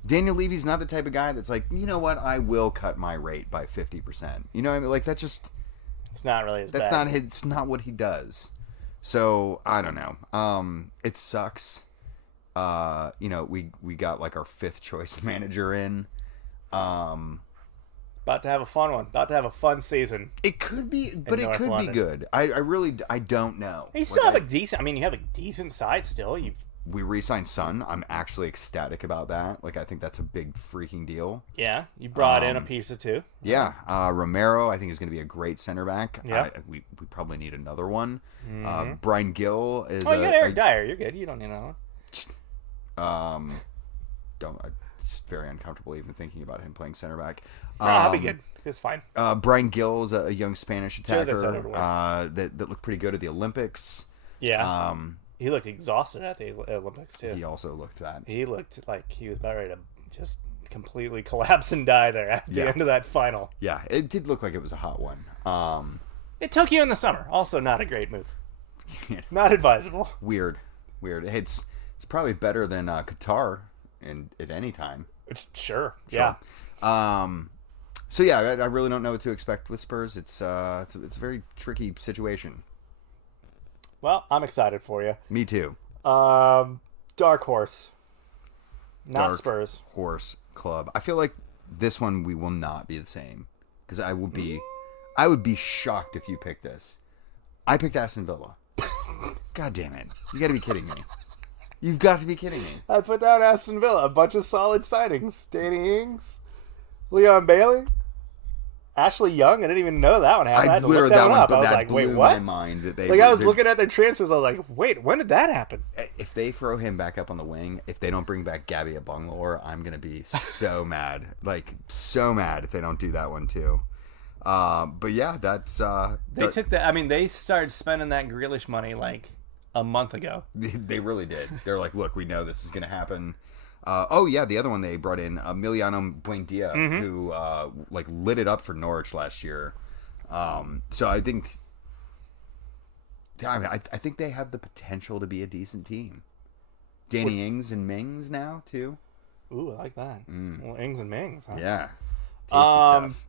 Daniel Levy's not the type of guy that's like, you know what, I will cut my rate by 50%. You know what I mean? Like, that just... It's not really his That's bag. it's not what he does. So, I don't know. It sucks. We got, like, our 5th choice manager in. About to have a fun one. About to have a fun season. It could be, but it could be good. I really don't know. You still have a decent. I mean, you have a decent side still. We re-signed Son. I'm actually ecstatic about that. Like, I think that's a big freaking deal. Yeah, you brought in a piece or two. Yeah, Romero, I think is going to be a great center back. Yeah. We probably need another one. Brian Gill is. Oh, you got Eric Dyer. You're good. You don't need another one. It's very uncomfortable even thinking about him playing center back. That'll be good. It's fine. Brian Gill is a young Spanish attacker that looked pretty good at the Olympics. Yeah. He looked exhausted at the Olympics too. He also looked that. He looked like he was about ready to just completely collapse and die there at the end of that final. Yeah, it did look like it was a hot one. It took you in the summer. Also, not a great move. Not advisable. Weird. It's probably better than Qatar at any time. Sure. Yeah. So yeah, I really don't know what to expect with Spurs. It's a very tricky situation. Well, I'm excited for you. Me too. Dark horse. Not Dark Spurs. Horse Club. I feel like this one we will not be the same because I would be shocked if you picked this. I picked Aston Villa. God damn it! You got to be kidding me. You've got to be kidding me. I put down Aston Villa. A bunch of solid signings. Danny Ings, Leon Bailey, Ashley Young. I didn't even know that one happened. I had to look that one up. I was like, wait, what? My mind that they I was looking at their transfers. I was like, wait, when did that happen? If they throw him back up on the wing, if they don't bring back Gabby Abonglor, I'm going to be so mad. Like, so mad if they don't do that one too. But yeah, that's... They took that... I mean, they started spending that Grealish money like a month ago. They really did. They're like, look, we know this is going to happen. The other one they brought in, Emiliano Buendia, who lit it up for Norwich last year. So I think... I think they have the potential to be a decent team. Danny Ings and Mings now, too. Ooh, I like that. Well, Ings and Mings, huh? Yeah. Tasty stuff.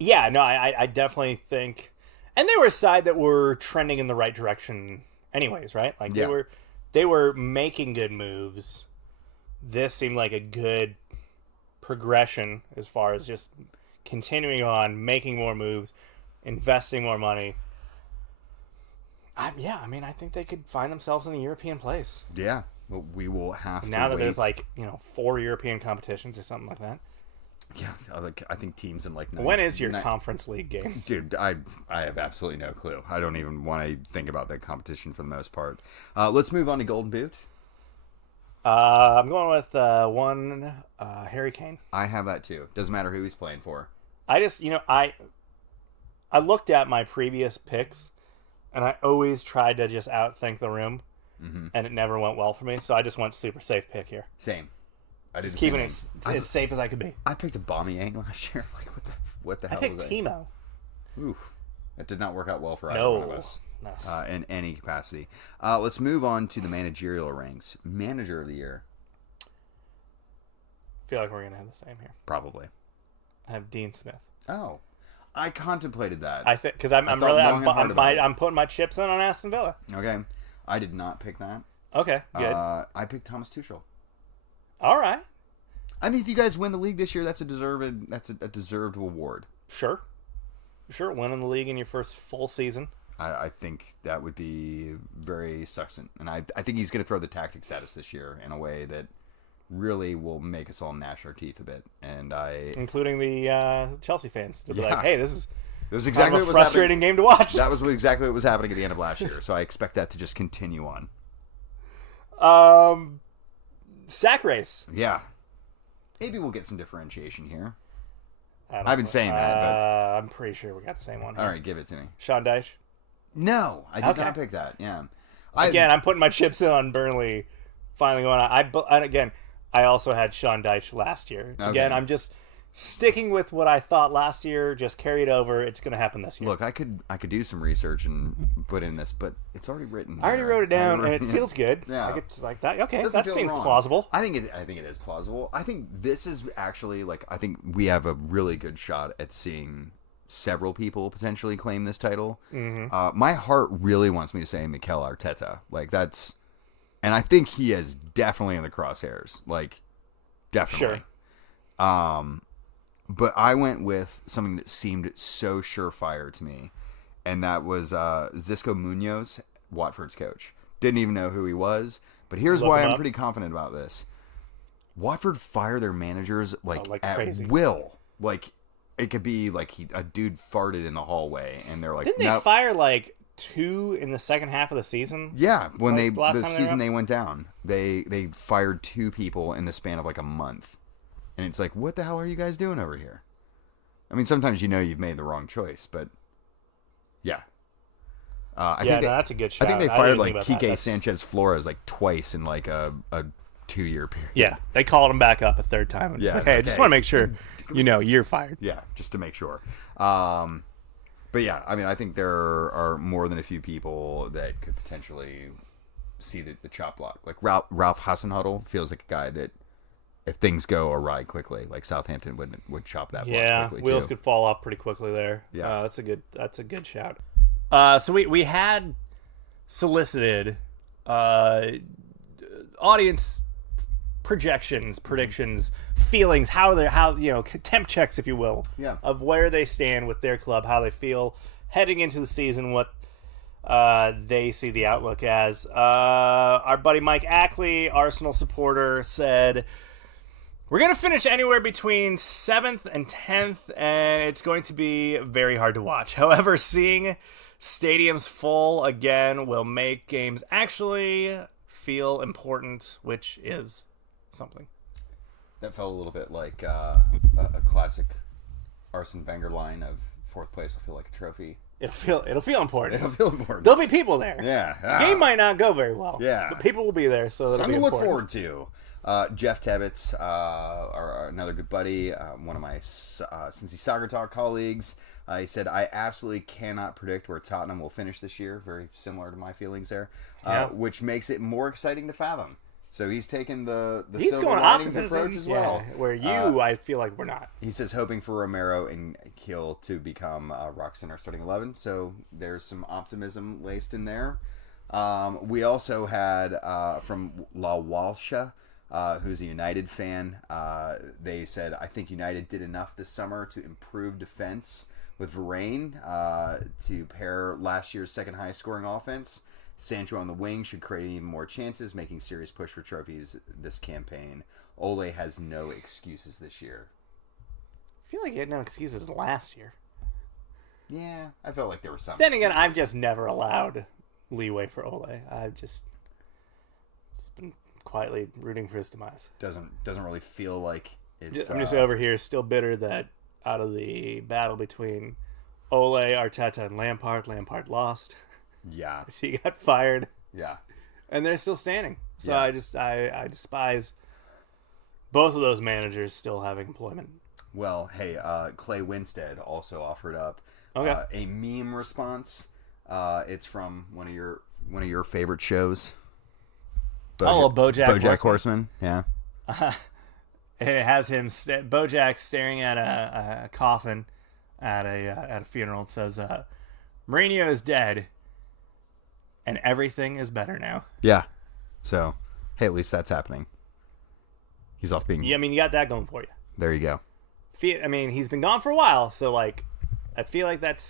Yeah, no, I definitely think... And they were a side that were trending in the right direction anyways, right? Like, they were making good moves. This seemed like a good progression as far as just continuing on, making more moves, investing more money. I think they could find themselves in a European place. Yeah. Well, we will have to now that wait. there's like 4 European competitions or something like that. Yeah, I think teams in like. When is your conference league games? Dude, I have absolutely no clue. I don't even want to think about the competition for the most part. Let's move on to Golden Boot. I'm going with one Harry Kane. I have that too. Doesn't matter who he's playing for. I just I looked at my previous picks, and I always tried to just outthink the room, and it never went well for me. So I just went super safe pick here. Same. I did just keeping it as safe as I could be. I picked a Aubameyang last year. Like what the hell? I picked Timo. Ooh, that did not work out well for either one of us. No. In any capacity. Let's move on to the managerial ranks. Manager of the year. I feel like we're gonna have the same here. Probably. I have Dean Smith. Oh, I contemplated that. I think because I'm putting my chips in on Aston Villa. Okay, I did not pick that. Okay, good. I picked Thomas Tuchel. All right. I think if you guys win the league this year, that's a deserved award. Sure, winning the league in your first full season. I think that would be very succinct, and I think he's going to throw the tactics at us this year in a way that really will make us all gnash our teeth a bit, including the Chelsea fans. They'll be like, "Hey, this was exactly a frustrating game to watch." That was exactly what was happening at the end of last year, so I expect that to just continue on. Sack race. Yeah, maybe we'll get some differentiation here. I've been saying that, but I'm pretty sure we got the same one here. All right, give it to me. Sean Dyche. No, I did not pick that. Yeah. I'm putting my chips in on Burnley finally going on. I also had Sean Dyche last year. Okay. Again, I'm just sticking with what I thought last year, just carried over. It's going to happen this year. Look, I could do some research and put in this, but it's already written. I already wrote it down, and it feels good. Yeah. It's like that. Okay, that seems wrong. plausible. I think it is plausible. I think this is actually I think we have a really good shot at seeing several people potentially claim this title. Mm-hmm. My heart really wants me to say Mikel Arteta. And I think he is definitely in the crosshairs. Definitely. Sure. But I went with something that seemed so surefire to me, and that was Xisco Munoz, Watford's coach. Didn't even know who he was, but here's why I'm pretty confident about this. Watford fire their managers at crazy. Will. It could be a dude farted in the hallway, and they're like, didn't they fire 2 in the second half of the season? Yeah, when the season they went down, they fired 2 people in the span of a month, and it's like, what the hell are you guys doing over here? I mean, sometimes you've made the wrong choice, but yeah. I think that's a good shot. I think they fired Kike Sanchez Flores twice in a 2-year period. Yeah, they called him back up a third time. And yeah, I just want to make sure you're fired. Yeah, just to make sure. But yeah, I mean, I think there are more than a few people that could potentially see the chop block. Ralph Hasenhuttl feels like a guy that, if things go awry quickly, Southampton would chop that block quickly. Wheels too. could fall off pretty quickly there. Yeah, that's a good shout. So we had solicited audience projections, predictions, feelings, how temp checks, if you will, of where they stand with their club, how they feel heading into the season, what they see the outlook as. Our buddy Mike Ackley, Arsenal supporter, said, "We're going to finish anywhere between 7th and 10th, and it's going to be very hard to watch. However, seeing stadiums full again will make games actually feel important," which is something. That felt a little bit like a classic Arsene Wenger line of 4th place will feel like a trophy. It'll feel important. It'll feel important. There'll be people there. Yeah. The game might not go very well. Yeah. But people will be there, so that'll be something to important. look forward to. Jeff Tebbets, another good buddy, one of my Cincy Soccer Talk colleagues, he said, "I absolutely cannot predict where Tottenham will finish this year." Very similar to my feelings there, which makes it more exciting to fathom. So he's taking the silver linings approach as well. Where I feel like we're not. He says hoping for Romero and Kiel to become rocks in our starting 11. So there's some optimism laced in there. We also had from La Walsha, who's a United fan. They said, "I think United did enough this summer to improve defense with Varane to pair last year's second highest scoring offense. Sancho on the wing should create even more chances, making serious push for trophies this campaign. Ole has no excuses this year. I feel like he had no excuses last year. Yeah, I felt like there were some. Then again, I've just never allowed leeway for Ole. I've just been quietly rooting for his demise. Doesn't really feel like it's... I'm just over here still bitter that out of the battle between Ole, Arteta, and Lampard lost. Yeah. He got fired. Yeah. And they're still standing. So Yeah. I despise both of those managers still having employment. Well, hey, Clay Winstead also offered up a meme response. It's from one of your favorite shows. BoJack Horseman. Yeah. It has him BoJack staring at a coffin at a funeral. It says, "Mourinho is dead, and everything is better now." Yeah. So, hey, at least that's happening. He's off being... Yeah, I mean, you got that going for you. There you go. I mean, he's been gone for a while, so like, I feel like that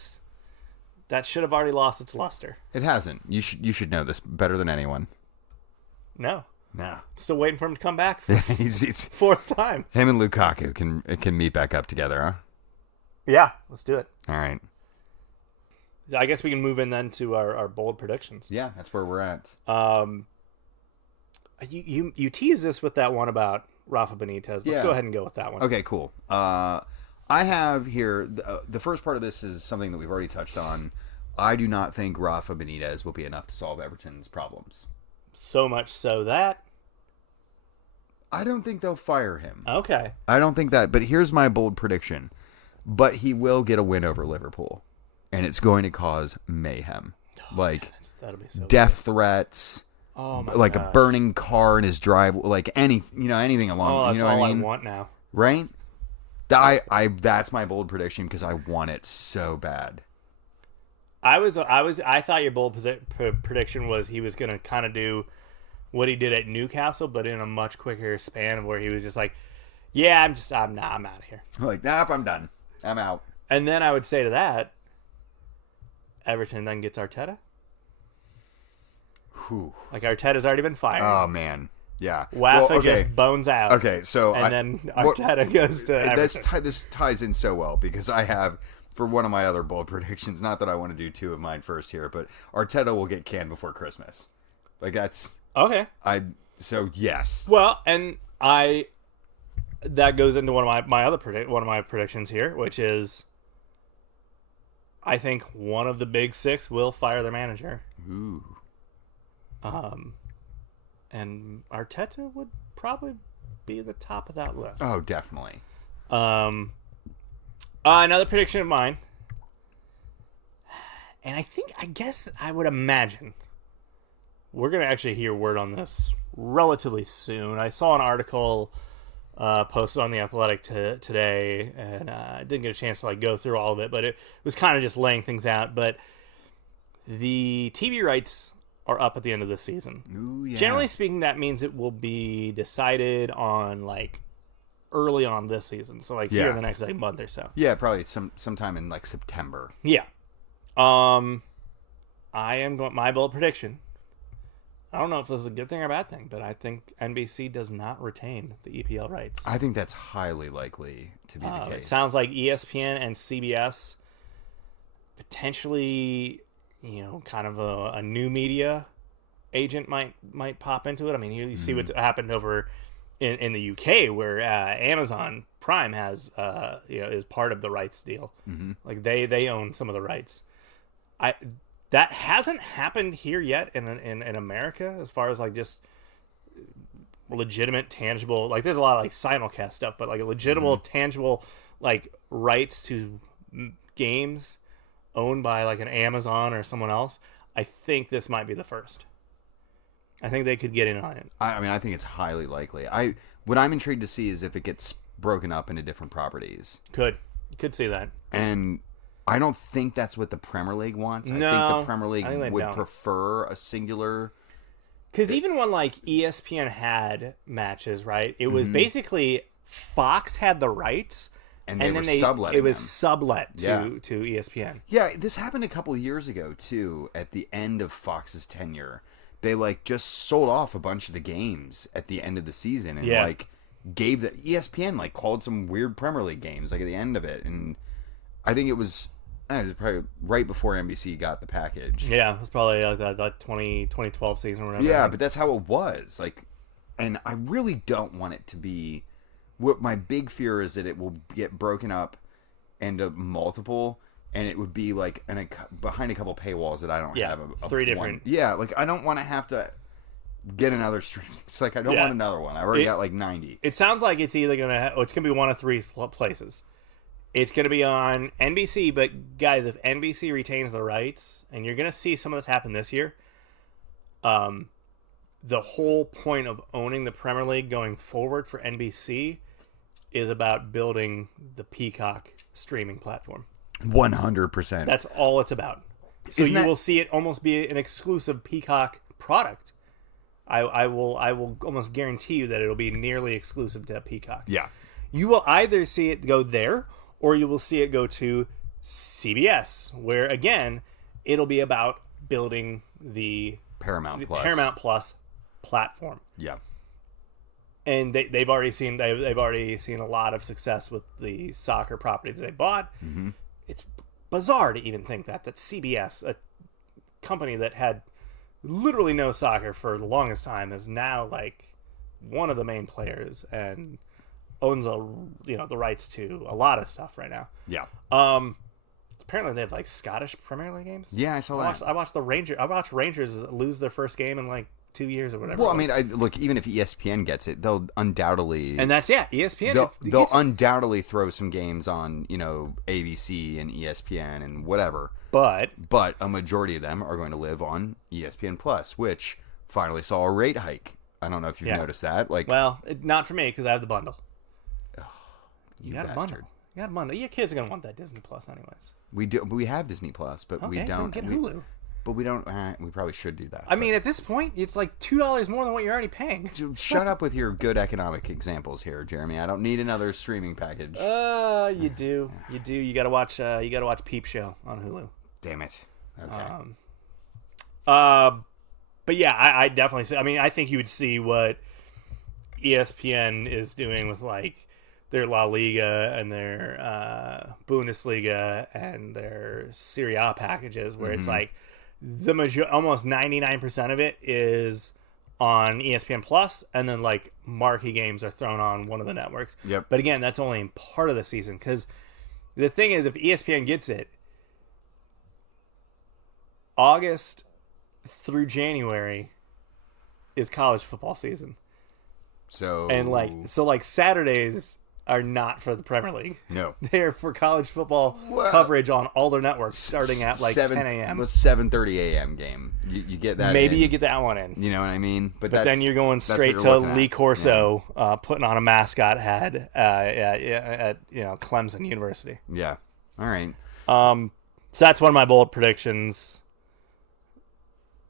should have already lost its luster. It hasn't. You should know this better than anyone. No. No. Still waiting for him to come back for he's fourth time. Him and Lukaku can meet back up together, huh? Yeah, let's do it. All right. I guess we can move in then to our bold predictions. Yeah, that's where we're at. You teased this with that one about Rafa Benitez. Let's go ahead and go with that one. Okay, cool. I have here, the first part of this is something that we've already touched on. I do not think Rafa Benitez will be enough to solve Everton's problems. So much so that... I don't think they'll fire him. Okay. I don't think that, but here's my bold prediction. But he will get a win over Liverpool, and it's going to cause mayhem. That'll be so death threats... Oh my like gosh. a burning car in his driveway, like anything along. That's you know all what I mean? I want now. Right? That's my bold prediction because I want it so bad. I thought your bold prediction was he was going to kind of do what he did at Newcastle, but in a much quicker span, where he was just like, "Yeah, I'm out of here." Like, nope, I'm done. I'm out. And then I would say to that, Everton then gets Arteta. Whew. Like Arteta's already been fired. Oh man, yeah. Wafa just bones out. Okay, so then Arteta goes to Everton. This ties in so well because I have, for one of my other bold predictions, not that I want to do two of mine first here, but Arteta will get canned before Christmas. Like that's okay. So yes. Well, and that goes into one of my predictions here, which is I think one of the big six will fire their manager. Ooh. And Arteta would probably be the top of that list. Oh, definitely. Another prediction of mine, and I guess I would imagine we're gonna actually hear word on this relatively soon. I saw an article posted on The Athletic today, and I didn't get a chance to go through all of it, but it was kind of just laying things out. But the TV rights are up at the end of the season. Ooh, yeah. Generally speaking, that means it will be decided on early on this season. So here in the next month or so. Yeah, probably sometime in September. Yeah. I am going my bold prediction. I don't know if this is a good thing or a bad thing, but I think NBC does not retain the EPL rights. I think that's highly likely to be the case. It sounds like ESPN and CBS potentially, kind of a new media agent might pop into it. I mean, you see what happened over in the UK where Amazon Prime has is part of the rights deal. Mm-hmm. Like they own some of the rights. That hasn't happened here yet in America as far as just legitimate tangible. There's a lot of simulcast stuff, but a legitimate tangible rights to games owned by an Amazon or someone else. I think this might be the first. I think they could get in on it. I mean, I think it's highly likely. What I'm intrigued to see is if it gets broken up into different properties. You could see that. And I don't think that's what the Premier League wants. No, I think the Premier League would don't. prefer a singular. Because even when ESPN had matches, right, it was basically Fox had the rights, And they were then subletting it was them. sublet Yeah. to ESPN. Yeah, this happened a couple of years ago too. At the end of Fox's tenure, they like just sold off a bunch of the games at the end of the season, and like gave the ESPN like called some weird Premier League games like at the end of it, and I think it was probably right before NBC got the package. Yeah, it was probably like that 2012 season or whatever. Yeah, but that's how it was. Like, and I really don't want it to be. What my big fear is that it will get broken up into multiple, and it would be like behind a couple paywalls that I don't have. Three different. Yeah, like I don't want to have to get another stream. It's like I don't want another one. I already got like 90. It sounds like it's either it's gonna be one of three places. It's gonna be on NBC, but guys, if NBC retains the rights, and you're gonna see some of this happen this year, the whole point of owning the Premier League going forward for NBC is about building the Peacock streaming platform. 100%. That's all it's about. So Isn't you that... will see it almost be an exclusive Peacock product. I will almost guarantee you that it'll be nearly exclusive to Peacock. Yeah. You will either see it go there, or you will see it go to CBS, where again it'll be about building the Paramount Plus platform. Yeah. And they've already seen a lot of success with the soccer properties they bought. Mm-hmm. It's bizarre to even think that CBS, a company that had literally no soccer for the longest time, is now like one of the main players and owns the rights to a lot of stuff right now. Yeah. Apparently they have like Scottish Premier League games. Yeah, I saw that. I watched Rangers lose their first game in like 2 years or whatever. Well, I mean, look, even if ESPN gets it, they'll undoubtedly... And that's, ESPN... They'll undoubtedly throw some games on, ABC and ESPN and whatever. But a majority of them are going to live on ESPN Plus, which finally saw a rate hike. I don't know if you've noticed that. Well, not for me, because I have the bundle. You got bastard. a bundle. You got a bundle. Your kids are going to want that Disney Plus anyways. We do. We have Disney Plus, but we don't. Get Hulu. But we don't. We probably should do that. I mean, at this point, it's like $2 more than what you're already paying. Shut up with your good economic examples here, Jeremy. I don't need another streaming package. You do. You do. You gotta watch. Peep Show on Hulu. Damn it. Okay. But yeah, I definitely see. I mean, I think you would see what ESPN is doing with like their La Liga and their Bundesliga and their Serie A packages, where it's like almost 99% of it is on ESPN Plus, and then like marquee games are thrown on one of the networks. Yep. But again, that's only in part of the season, because the thing is, if ESPN gets it, August through January is college football season. So Saturdays are not for the Premier League. No. They're for college football coverage on all their networks starting at like 10 a.m. 7:30 a.m. game. You get that Maybe in. you get that one in. You know what I mean? But then you're going straight to Lee Corso putting on a mascot hat at Clemson University. Yeah. All right. So that's one of my bold predictions.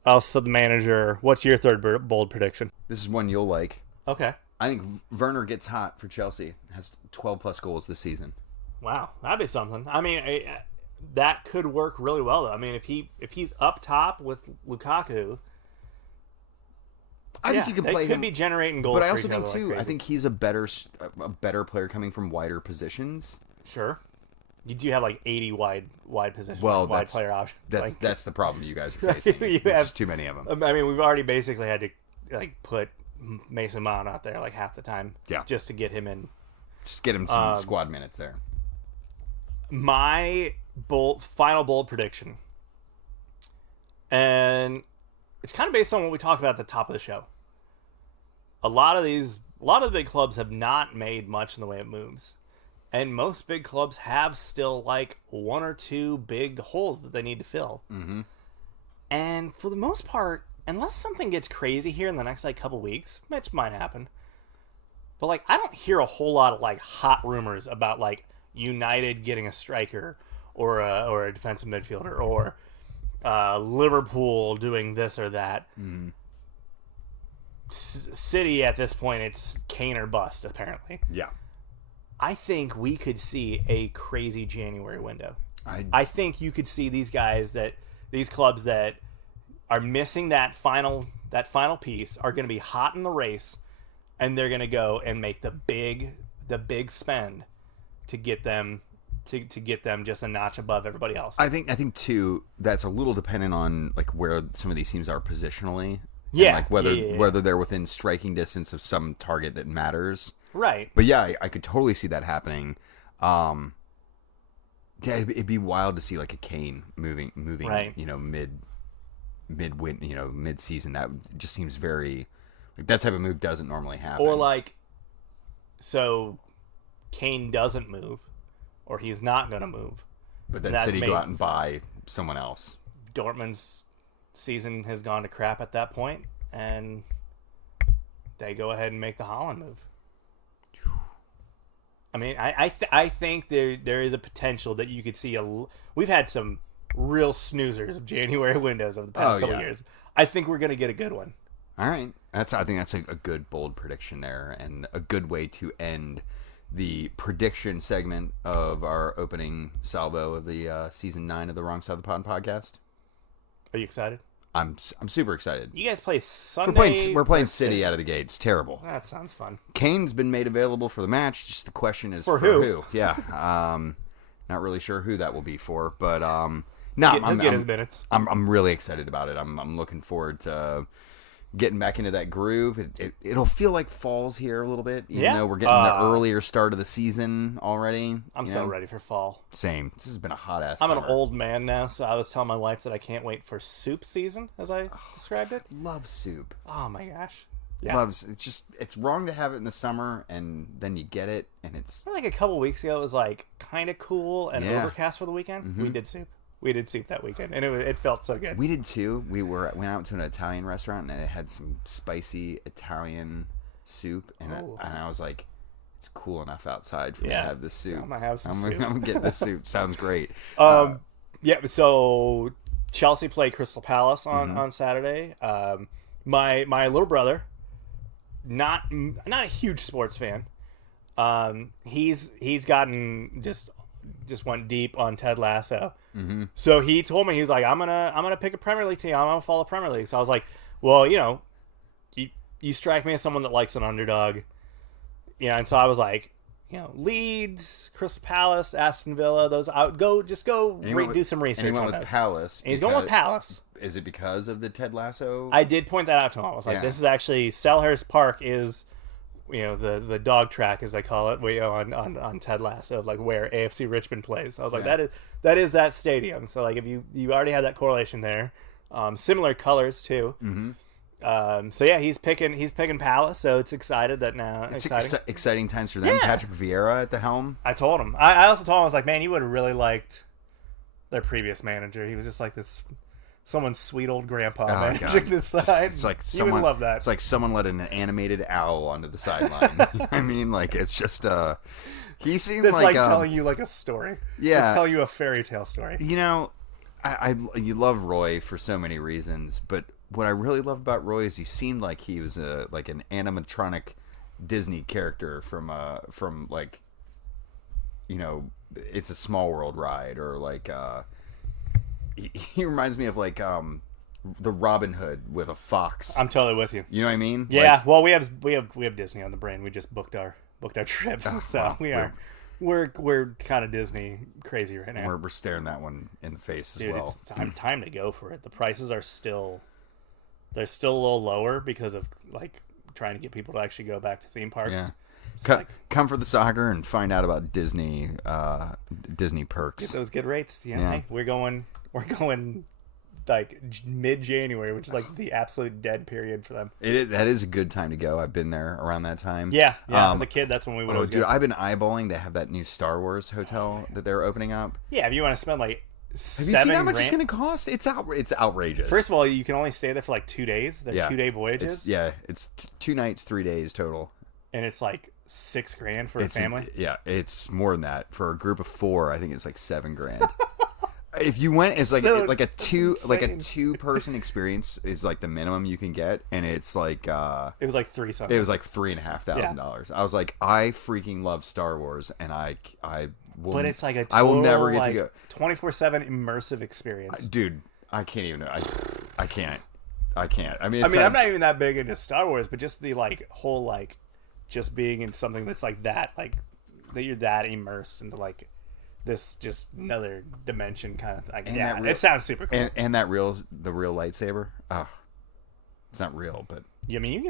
Also, the manager. What's your third bold prediction? This is one you'll like. Okay. I think Werner gets hot for Chelsea. Has 12 plus goals this season. Wow, that'd be something. I mean, that could work really well, though. I mean, if he's up top with Lukaku, I think you can play him. They could be generating goals. But I also think like too. crazy. I think he's a better player coming from wider positions. Sure. You do have like 80 wide positions. Well, wide player options. That's the problem you guys are facing. There's too many of them. I mean, we've already basically had to like put Mason Mount out there like half the time. Yeah. Just to get him in. Just get him some squad minutes there. My final bold prediction, and it's kind of based on what we talked about at the top of the show. A lot of the big clubs have not made much in the way of moves. And most big clubs have still like one or two big holes that they need to fill. Mm-hmm. And for the most part, unless something gets crazy here in the next like couple weeks, which might happen, but like I don't hear a whole lot of like hot rumors about like United getting a striker or a defensive midfielder or Liverpool doing this or that. Mm-hmm. City at this point, it's Kane or bust apparently. Yeah. I think we could see a crazy January window. I think you could see these clubs that are missing that final piece are going to be hot in the race, and they're going to go and make the big spend to get them just a notch above everybody else. I think too that's a little dependent on like where some of these teams are positionally. Yeah, and like whether they're within striking distance of some target that matters. Right. But yeah, I could totally see that happening. Yeah, it'd be wild to see like a Kane moving, right. Mid season. That just seems very like that type of move doesn't normally happen. Or like, so Kane doesn't move, or he's not going to move. But then City go out and buy someone else. Dortmund's season has gone to crap at that point, and they go ahead and make the Haaland move. I mean, I think there is a potential that you could see we've had some real snoozers of January windows over the past couple years. I think we're going to get a good one. All right. I think that's a good, bold prediction there, and a good way to end the prediction segment of our opening salvo of the season 9 of the Wrong Side of the Pod podcast. Are you excited? I'm super excited. You guys play Sunday. We're playing City out of the gate. It's terrible. That sounds fun. Kane's been made available for the match. Just the question is for who? Yeah. Not really sure who that will be for, but I'm get his minutes. I'm really excited about it. I'm looking forward to getting back into that groove. It'll feel like fall's here a little bit. Even though we're getting the earlier start of the season already. I'm so ready for fall. Same. This has been a hot ass. I'm an old man now, so I was telling my wife that I can't wait for soup season, as I described it. Love soup. Oh my gosh. Yeah. It's wrong to have it in the summer, and then you get it, and it's like a couple weeks ago. It was like kind of cool and overcast for the weekend. Mm-hmm. We did soup that weekend, and it felt so good. We did too. We went out to an Italian restaurant, and it had some spicy Italian soup, and I was like, "It's cool enough outside for me to have this soup. I'm gonna have some soup. I'm gonna get this soup. Sounds great." Yeah. So Chelsea played Crystal Palace on Saturday. My little brother, not a huge sports fan. He's gotten just went deep on Ted Lasso. Mm-hmm. So he told me, he was like, I'm gonna pick a Premier League team. I'm gonna follow Premier League. So I was like, well, you strike me as someone that likes an underdog. And so I was like, Leeds, Crystal Palace, Aston Villa, those out. Do some research. And he went on with those. Palace. And he's going with Palace. Is it because of the Ted Lasso? I did point that out to him. I was like, this is actually Selhurst Park is, the dog track, as they call it, on Ted Lasso, like where AFC Richmond plays. I was like, that is that stadium. So like, if you already have that correlation there, similar colors too. Mm-hmm. So yeah, he's picking Palace. So it's exciting. Exciting times for them. Yeah. Patrick Vieira at the helm. I told him. I also told him, I was like, man, you would have really liked their previous manager. He was just like this. Someone's sweet old grandpa managing this side. It's like someone would love that. It's like someone let an animated owl onto the sideline. I mean, like it's just he seemed like telling you like a story. Yeah, it's telling you a fairy tale story. You love Roy for so many reasons, but what I really love about Roy is he seemed like he was like an animatronic Disney character from like It's a Small World ride, or like he reminds me of like the Robin Hood with a fox. I'm totally with you. You know what I mean? Yeah. Like, well, we have Disney on the brain. We just booked our trip, so we're kind of Disney crazy right now. We're staring that one in the face as Dude, well. It's time to go for it. The prices are they're still a little lower because of like trying to get people to actually go back to theme parks. Yeah. Come for the soccer and find out about Disney perks. Get those good rates. Hey, we're going like mid-January, which is like the absolute dead period for them. That is a good time to go. I've been there around that time. Yeah. As a kid, that's when we would. Oh, dude, I've been eyeballing. They have that new Star Wars hotel that they're opening up. Yeah, if you want to spend like have you seen how much it's going to cost? It's outrageous. First of all, you can only stay there for like 2 days. They're 2-day voyages. It's 2 nights, 3 days total. And it's like $6,000 for a family. It's more than that for a group of 4. I think it's like $7,000. If you went as like So- like a two that's like a insane. 2-person experience is like the minimum you can get, and it's like It was like three something. it was like $3,500. I was like, I freaking love Star Wars, and I will. But it's like a total, I will never get like, to go, 24/7 immersive experience. dude. I can't even. I can't. I can't. I mean, I mean, I'm not even that big into Star Wars, but just the like whole like just being in something that's like that you're that immersed into like this just another dimension kind of like, yeah, it sounds super cool. And the real lightsaber. Oh, it's not real, but Yeah, I mean,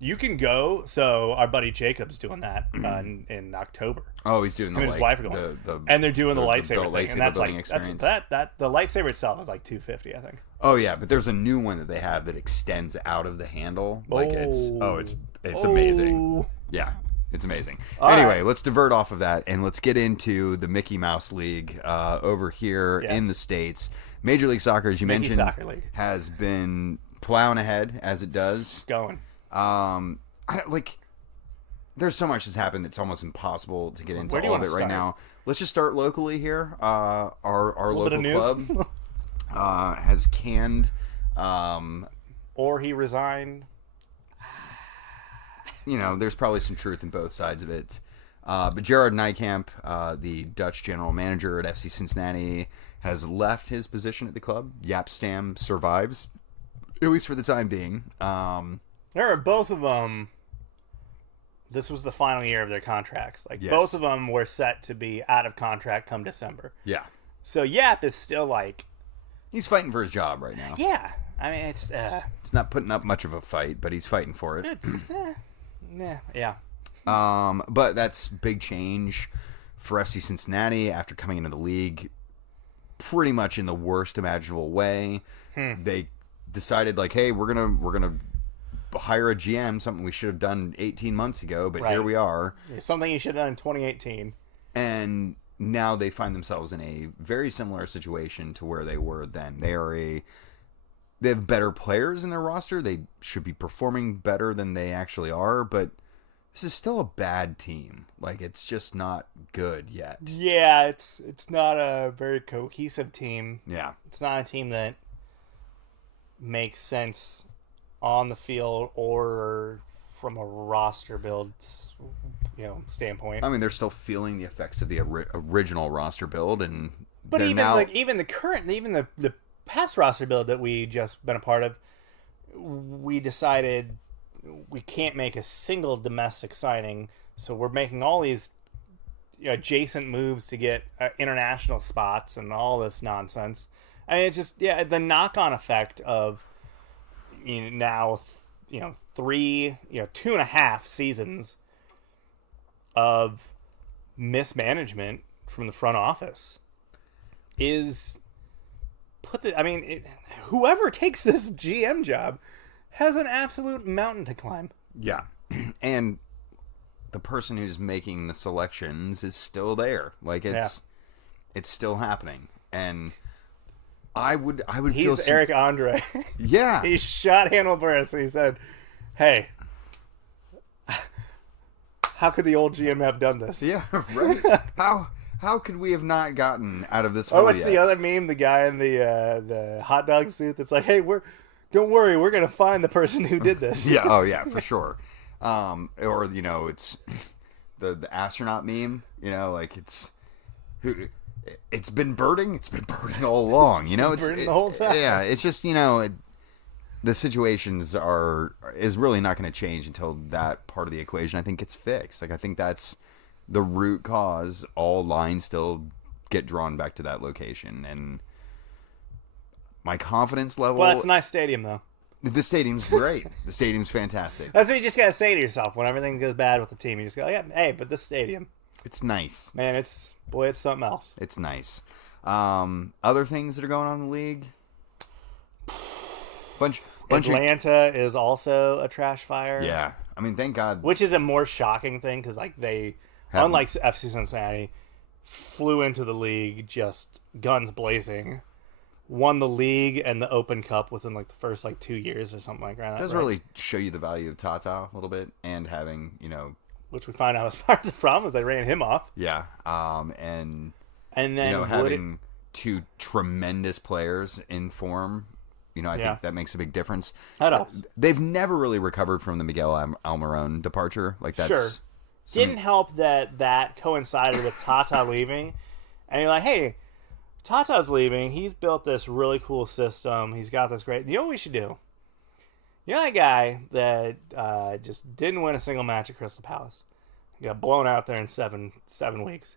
you can go. So our buddy Jacob's doing that in October. oh, he's doing Him and his wife are going, and they're doing the lightsaber thing, and that's building like experience. that the lightsaber itself is like $250, I think. Oh yeah, but there's a new one that they have that extends out of the handle. Like it's amazing. Yeah, it's amazing. Anyway, let's divert off of that and let's get into the Mickey Mouse League over here in the States. Major League Soccer, as you Mickey mentioned, Soccer League has been plowing ahead as it does. It's going. There's so much that's happened it's almost impossible to get into Where do you all of wanna it right start? now. Let's just start locally here. Our local bit of club has canned. Or he resigned. There's probably some truth in both sides of it. But Gerard Nijkamp, the Dutch general manager at FC Cincinnati, has left his position at the club. Jaap Stam survives, at least for the time being. There are both of them. This was the final year of their contracts. Like Yes. both of them were set to be out of contract come December. Yeah. So Yap is still like, He's fighting for his job right now. yeah. I mean, it's It's not putting up much of a fight, but he's fighting for it. yeah. But that's big change for FC Cincinnati after coming into the league pretty much in the worst imaginable way. They decided like, hey, we're gonna hire a GM, something we should have done 18 months ago, but here we are. Something you should have done in 2018. And now they find themselves in a very similar situation to where they were then. They have better players in their roster. They should be performing better than they actually are, but this is still a bad team. Like, it's just not good yet. Yeah, it's not a very cohesive team. Yeah. It's not a team that makes sense on the field or from a roster build, standpoint. I mean, they're still feeling the effects of the original roster build, and But they're even now, the past roster build that we just been a part of, we decided we can't make a single domestic signing, so we're making all these adjacent moves to get international spots and all this nonsense. I mean, it's just the knock-on effect of now 2.5 seasons of mismanagement from the front office is whoever takes this GM job has an absolute mountain to climb. yeah, and the person who's making the selections is still there. Like, it's still happening, and I would feel He's Eric Andre. yeah. He shot Hannibal Buress, and he said, "Hey, how could the old GM have done this?" Yeah, right. How could we have not gotten out of this? Oh, it's the other meme, the guy in the hot dog suit that's like, "Hey, don't worry, we're gonna find the person who did this." Yeah, oh yeah, for sure. Or it's the astronaut meme. Like it's been birding. It's been birding all along. It's birding the whole time. Yeah, it's just the situations is really not going to change until that part of the equation I think gets fixed. Like, I think that's the root cause. All lines still get drawn back to that location, and my confidence level. Well, it's a nice stadium, though. The stadium's great. The stadium's fantastic. That's what you just gotta say to yourself when everything goes bad with the team. You just go, "Yeah, hey, but this stadium, It's nice. man, it's something else." It's nice. Other things that are going on in the league. Bunch Atlanta is also a trash fire. Yeah, I mean, thank God. Which is a more shocking thing because they, unlike FC Cincinnati, flew into the league just guns blazing, won the league and the Open Cup within the first 2 years or something like that. It does really show you the value of Tata a little bit, and having which we find out was part of the problem is they ran him off. Yeah, and then having two tremendous players in form. I think that makes a big difference. That helps. They've never really recovered from the Miguel Almiron departure. Like that's sure. Didn't help that coincided with Tata leaving, and you're like, hey, Tata's leaving. He's built this really cool system. He's got this great. You know what we should do? You know that guy that just didn't win a single match at Crystal Palace, he got blown out there in seven weeks.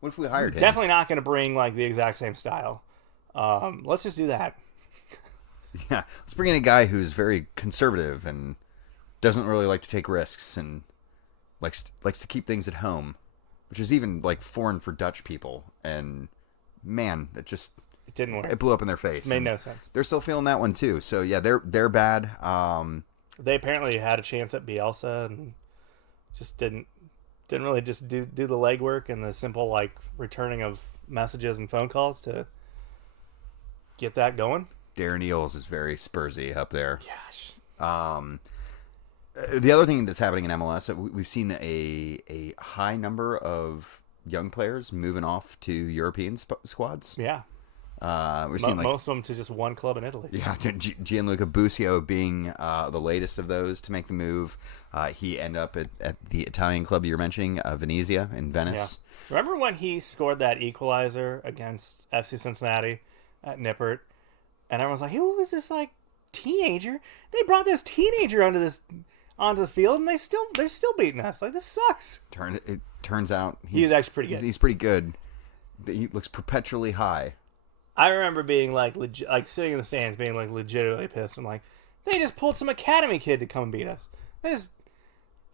What if we hired him? Definitely not going to bring like the exact same style. Let's just do that. Yeah, let's bring in a guy who's very conservative and doesn't really like to take risks and likes to keep things at home, which is even like foreign for Dutch people. And man, it didn't work. It blew up in their face. It made no sense. They're still feeling that one too. So yeah, they're bad. They apparently had a chance at Bielsa and just didn't really just do the legwork and the simple like returning of messages and phone calls to get that going. Darren Eales is very Spursy up there. Gosh. The other thing that's happening in MLS, we've seen a high number of young players moving off to European squads. Yeah. We've seen most of them to just one club in Italy. Yeah, Gianluca Busio being the latest of those to make the move. He ended up at the Italian club you were mentioning, Venezia in Venice. Yeah. Remember when he scored that equalizer against FC Cincinnati at Nippert? And everyone's like, who was this like teenager? They brought this teenager onto the field, and they're still beating us. Like, this sucks. It turns out he's actually pretty good. He's pretty good. He looks perpetually high. I remember being like sitting in the stands, being like legitimately pissed. I'm like, they just pulled some academy kid to come and beat us. This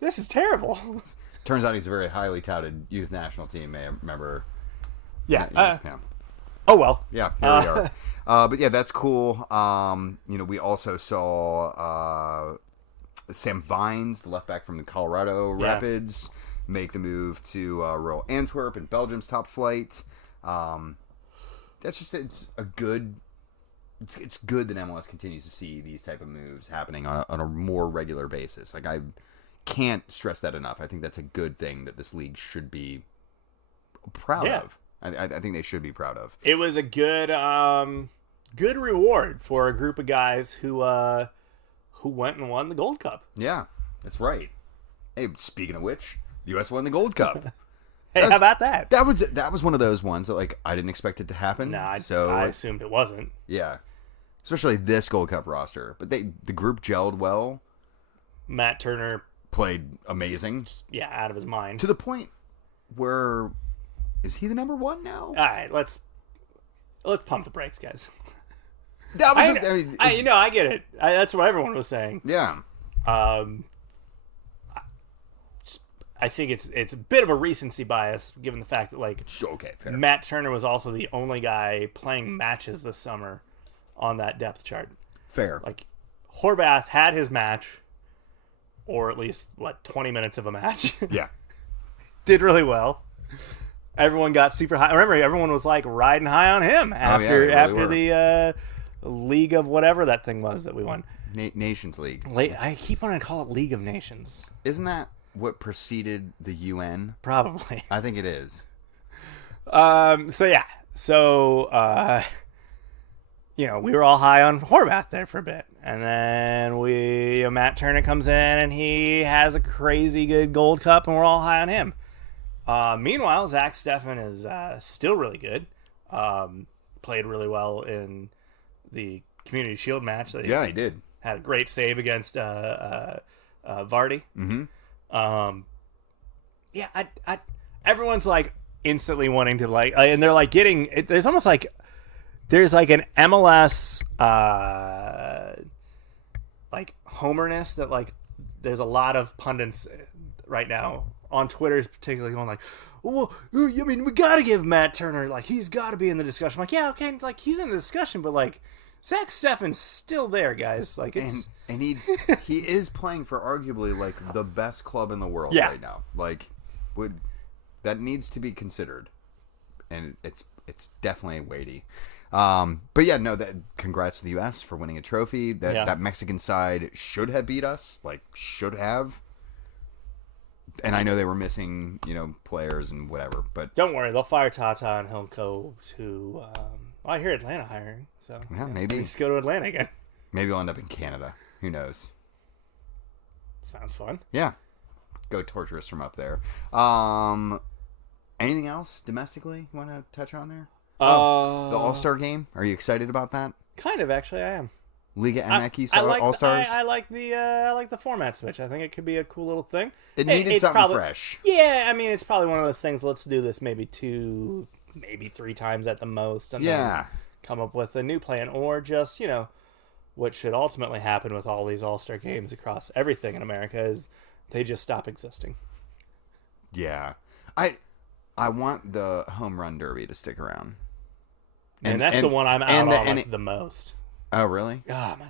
is terrible. Turns out he's a very highly touted youth national team member. Yeah. Yeah. Oh well. Yeah. Here we are. But yeah, that's cool. We also saw Sam Vines, the left back from the Colorado Rapids, make the move to Royal Antwerp in Belgium's top flight. That's just it's good that MLS continues to see these type of moves happening on a more regular basis. Like, I can't stress that enough. I think that's a good thing that this league should be proud of. I think they should be proud of. It was a good reward for a group of guys who went and won the Gold Cup. Yeah, that's right. Hey, speaking of which, the U.S. won the Gold Cup. Hey, how about that? That was one of those ones that like I didn't expect it to happen. Nah, I assumed it wasn't. Yeah, especially this Gold Cup roster. But the group gelled well. Matt Turner played amazing. Yeah, out of his mind. To the point where is he the number one now? All right, let's pump the brakes, guys. That was I get it. That's what everyone was saying. Yeah. I think it's a bit of a recency bias, given the fact that like fair. Matt Turner was also the only guy playing matches this summer on that depth chart. Fair. Like Horvath had his match, or at least 20 minutes of a match. Yeah. Did really well. Everyone got super high. Remember, everyone was like riding high on him after the League of whatever that thing was that we won. Nations League. I keep wanting to call it League of Nations. Isn't that what preceded the UN? Probably. I think it is. We were all high on Horvath there for a bit, and then Matt Turner comes in and he has a crazy good Gold Cup, and we're all high on him. Meanwhile, Zach Steffen is still really good. Played really well in the Community Shield match. He did. Had a great save against Vardy. Mm-hmm. Everyone's like instantly wanting to and they're like getting. There's almost like there's like an MLS like homerness that like there's a lot of pundits right now on Twitter, particularly going like, well, I mean, we got to give Matt Turner, like, he's got to be in the discussion. I'm like, yeah, okay, like, he's in the discussion, but, like, Zach Steffen's still there, guys. Like, it's... And he is playing for arguably, like, the best club in the world right now. Like, that needs to be considered. And it's definitely weighty. But, yeah, no, congrats to the U.S. for winning a trophy. That Mexican side should have beat us. Like, should have. And I know they were missing, players and whatever, but don't worry, they'll fire Tata and he'll go to. I hear Atlanta hiring, so yeah, maybe just go to Atlanta again. Maybe he'll end up in Canada. Who knows? Sounds fun. Yeah, go torture us from up there. Anything else domestically you want to touch on there? The All-Star game. Are you excited about that? Kind of, actually, I am. Liga MX All-Stars. I like the format switch. I think it could be a cool little thing. It needed something fresh. Yeah, I mean, it's probably one of those things. Let's do this maybe 2, maybe 3 times at the most, and then come up with a new plan, or just what should ultimately happen with all these All-Star games across everything in America is they just stop existing. Yeah, I want the home run derby to stick around, and that's the one I'm out on the most. Oh, really? Oh, my.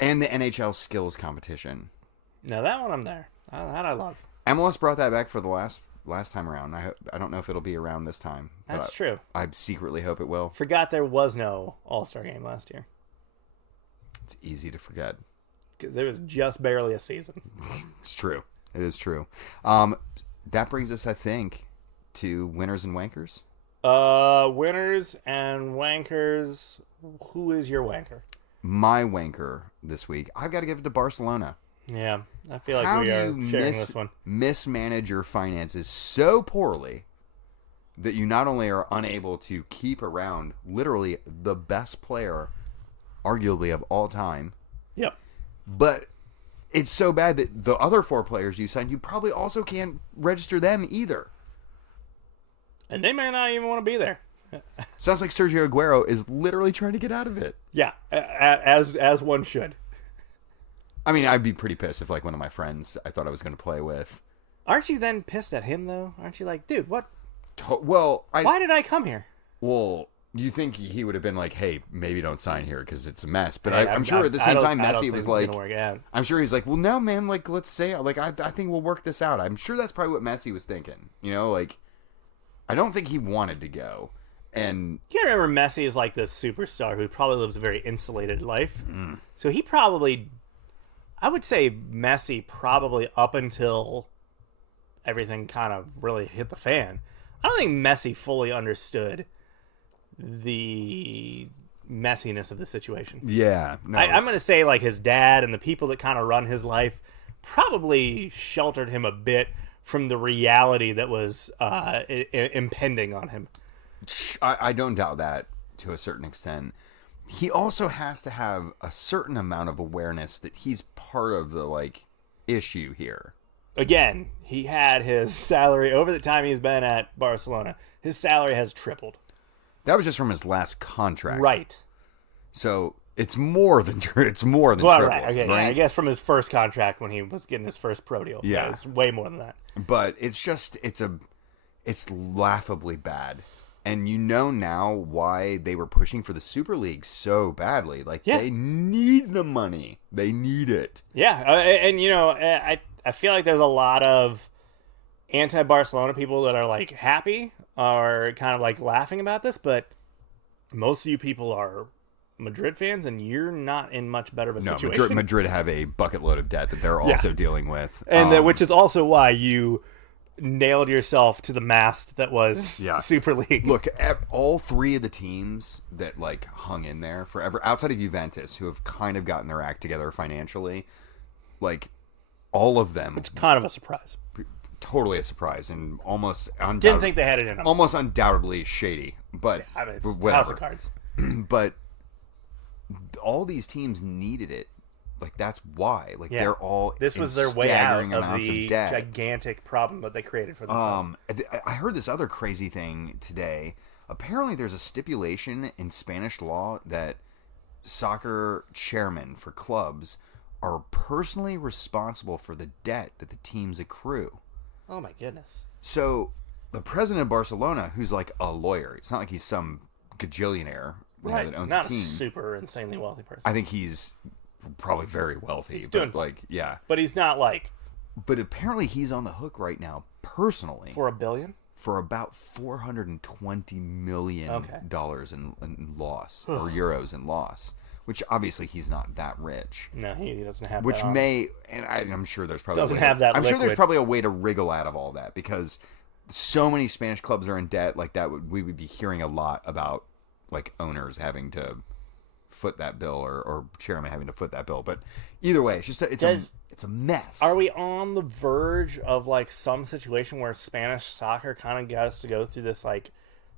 And the NHL skills competition. No, that one I'm there. That I love. MLS brought that back for the last time around. I don't know if it'll be around this time. That's true. I secretly hope it will. Forgot there was no All-Star game last year. It's easy to forget. Because there was just barely a season. It's true. It is true. That brings us, I think, to winners and wankers. Winners and wankers. Who is your wanker? My wanker this week. I've got to give it to Barcelona. Yeah, I feel like we are sharing this one. Mismanage your finances so poorly that you not only are unable to keep around literally the best player, arguably of all time. Yep. But it's so bad that the other 4 players you signed, you probably also can't register them either. And they may not even want to be there. Sounds like Sergio Aguero is literally trying to get out of it. Yeah, as one should. I mean, I'd be pretty pissed if, one of my friends I thought I was going to play with. Aren't you then pissed at him, though? Aren't you like, dude, what? Why did I come here? Well, you think he would have been like, hey, maybe don't sign here because it's a mess. But I'm sure at the same time, Messi was like, I'm sure he's like, well, no, man, let's say, I think we'll work this out. I'm sure that's probably what Messi was thinking. I don't think he wanted to go. And you gotta remember, Messi is like this superstar who probably lives a very insulated life. So he probably, I would say Messi probably up until everything kind of really hit the fan, I don't think Messi fully understood the messiness of the situation. Yeah. No, I'm going to say his dad and the people that kind of run his life probably sheltered him a bit from the reality that was impending on him. I don't doubt that to a certain extent. He also has to have a certain amount of awareness that he's part of the issue here. Again, he had his salary over the time he's been at Barcelona. His salary has tripled. That was just from his last contract, right? So it's more than triple. Right. Okay. Right? Yeah, I guess from his first contract when he was getting his first pro deal. Yeah, it's way more than that. But it's laughably bad. And now why they were pushing for the Super League so badly. They need the money. They need it. Yeah, and I feel like there's a lot of anti-Barcelona people that are happy or kind of laughing about this, but most of you people are Madrid fans, and you're not in much better of a situation. No, Madrid have a bucket load of debt that they're also dealing with. And which is also why you nailed yourself to the mast that was Super League. Look, all 3 of the teams that hung in there forever, outside of Juventus, who have kind of gotten their act together financially, all of them. It's kind of a surprise. Totally a surprise, and almost didn't think they had it in them. Almost undoubtedly shady, but it's whatever. House of Cards. But all these teams needed it. That's why. They're all this was their way out of the debt. Gigantic problem that they created for themselves. I heard this other crazy thing today. Apparently, there's a stipulation in Spanish law that soccer chairmen for clubs are personally responsible for the debt that the teams accrue. Oh my goodness! So the president of Barcelona, who's a lawyer, it's not like he's some gajillionaire that owns not a team. A super insanely wealthy person. I think he's probably very wealthy. He's doing but he's not But apparently he's on the hook right now, personally, for $1 billion, for about $420 million in loss or euros in loss, which obviously he's not that rich. No, he doesn't have which that. I'm sure there's probably doesn't have that. I'm liquid. sure there's probably a way to wriggle out of all that because so many Spanish clubs are in debt. Like we would be hearing a lot about like owners having to foot that bill or chairman having to foot that bill. But either way, it's just it's a mess. Are we on the verge of like some situation where Spanish soccer kind of has to go through this like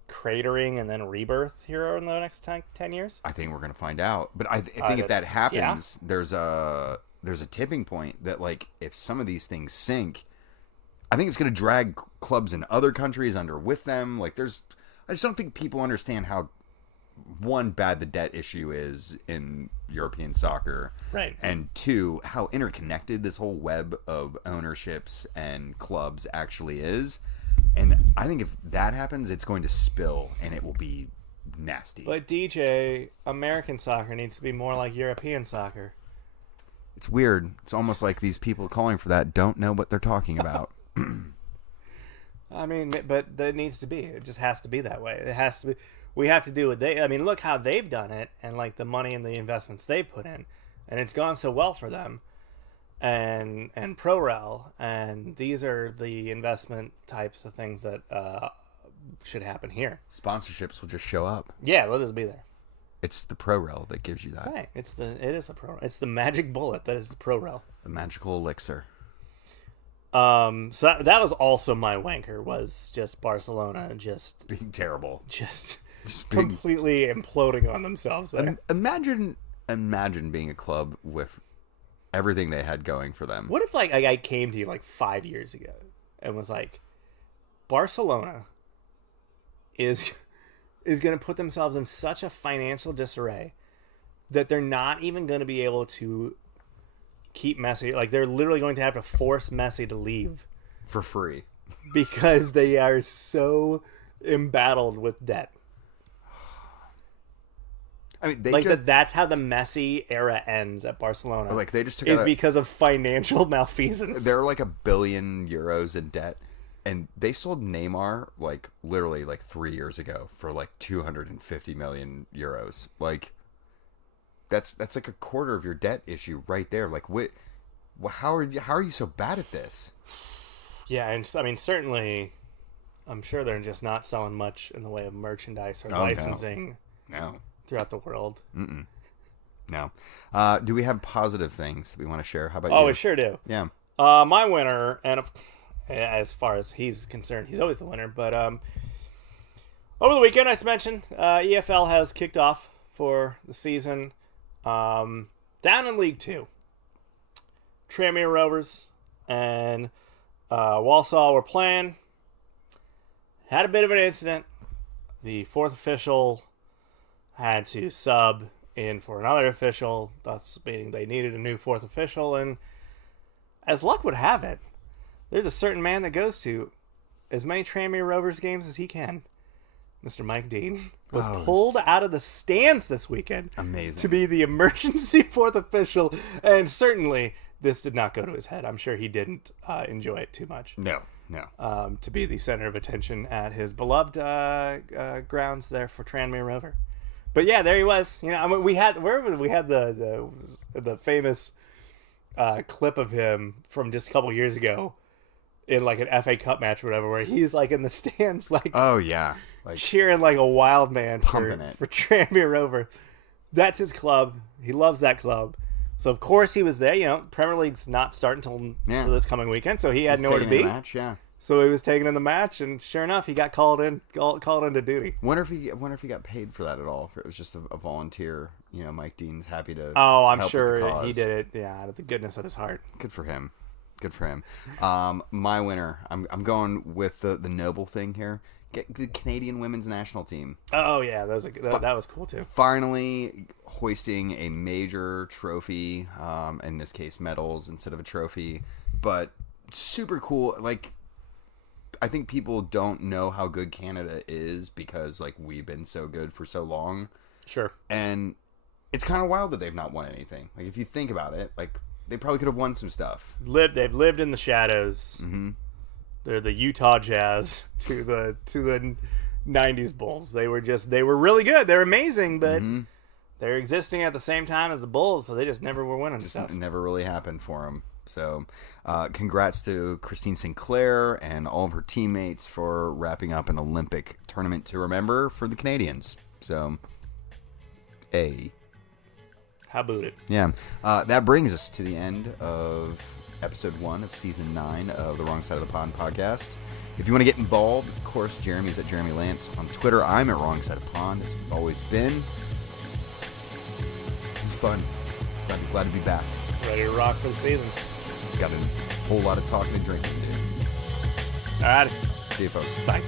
cratering and then rebirth here in the next 10 years? I think we're going to find out. But I think if that happens, there's a tipping point that like if some of these things sink, I think it's going to drag clubs in other countries under with them. Like I just don't think people understand how bad the debt issue is in European soccer. Right. And two, how interconnected this whole web of ownerships and clubs actually is. And I think if that happens, it's going to spill and it will be nasty. But DJ, American soccer needs to be more like European soccer. It's weird. It's almost like these people calling for that don't know what they're talking about. I mean, but that needs to be. It just has to be that way. It has to be. We have to do what I mean, look how they've done it and like the money and the investments they've put in. And it's gone so well for them. And ProRel. And these are the investment types of things that should happen here. Sponsorships will just show up. Yeah, they'll just be there. It's the ProRel that gives you that. Right. It is the ProRel. It's the magic bullet that is the ProRel. The magical elixir. So that was also my wanker, was just Barcelona just being terrible. Just completely imploding on themselves there. Imagine being a club with everything they had going for them. What if like a guy came to you like 5 years ago and was like, Barcelona is going to put themselves in such a financial disarray that they're not even going to be able to keep Messi. Like they're literally going to have to force Messi to leave for free because they are so embattled with debt. I mean, that's how the Messi era ends at Barcelona. Like they just took because of financial malfeasance. They're like €1 billion in debt, and they sold Neymar like literally like 3 years ago for like 250 million euros. Like that's like a quarter of your debt issue right there. Like how are you so bad at this? Yeah, and I mean certainly, I'm sure they're just not selling much in the way of merchandise or licensing. No. Throughout the world. No. Do we have positive things that we want to share? How about you? Oh, we sure do. Yeah. My winner, and as far as he's concerned, he's always the winner. But over the weekend, as mentioned, EFL has kicked off for the season. Down in League 2. Tranmere Rovers and Walsall were playing. Had a bit of an incident. The fourth official had to sub in for another official, thus meaning they needed a new fourth official. And as luck would have it, there's a certain man that goes to as many Tranmere Rovers games as he can. Mr. Mike Dean was pulled out of the stands this weekend. Amazing. To be the emergency fourth official. And certainly this did not go to his head. I'm sure he didn't enjoy it too much. No. To be the center of attention at his beloved grounds there for Tranmere Rover. But yeah, there he was. You know, I mean, we had the famous clip of him from just a couple years ago in like an FA Cup match or whatever, where he's like in the stands, like like cheering like a wild man for Tranmere Rover. That's his club. He loves that club. So of course he was there. You know, Premier League's not starting until this coming weekend, so he had nowhere to be. So he was taken in the match, and sure enough, he got called into duty. Wonder if he got paid for that at all. If it was just a volunteer, you know, Mike Dean's happy to. Oh, I'm sure he did it. Yeah, out of the goodness of his heart. Good for him. My winner. I'm going with the noble thing here. Get the Canadian women's national team. Oh yeah, that was cool too. Finally hoisting a major trophy. In this case, medals instead of a trophy, but super cool. Like, I think people don't know how good Canada is because like we've been so good for so long. Sure. And it's kind of wild that they've not won anything. Like if you think about it, like they probably could have won some stuff. They've lived in the shadows. Mm-hmm. They're the Utah Jazz to the 90s Bulls. They were really good. They're amazing, but they're existing at the same time as the Bulls, so they just never were winning Just stuff. never really happened for them. So, congrats to Christine Sinclair and all of her teammates for wrapping up an Olympic tournament to remember for the Canadians. So, How about it? Yeah. That brings us to the end of episode 1 of season 9 of the Wrong Side of the Pond podcast. If you want to get involved, of course, Jeremy's at Jeremy Lance on Twitter. I'm at Wrong Side of Pond, as we've always been. This is fun. Glad to be back. Ready to rock for the season. Got a whole lot of talking and drinking to do. All right. See you, folks. Bye.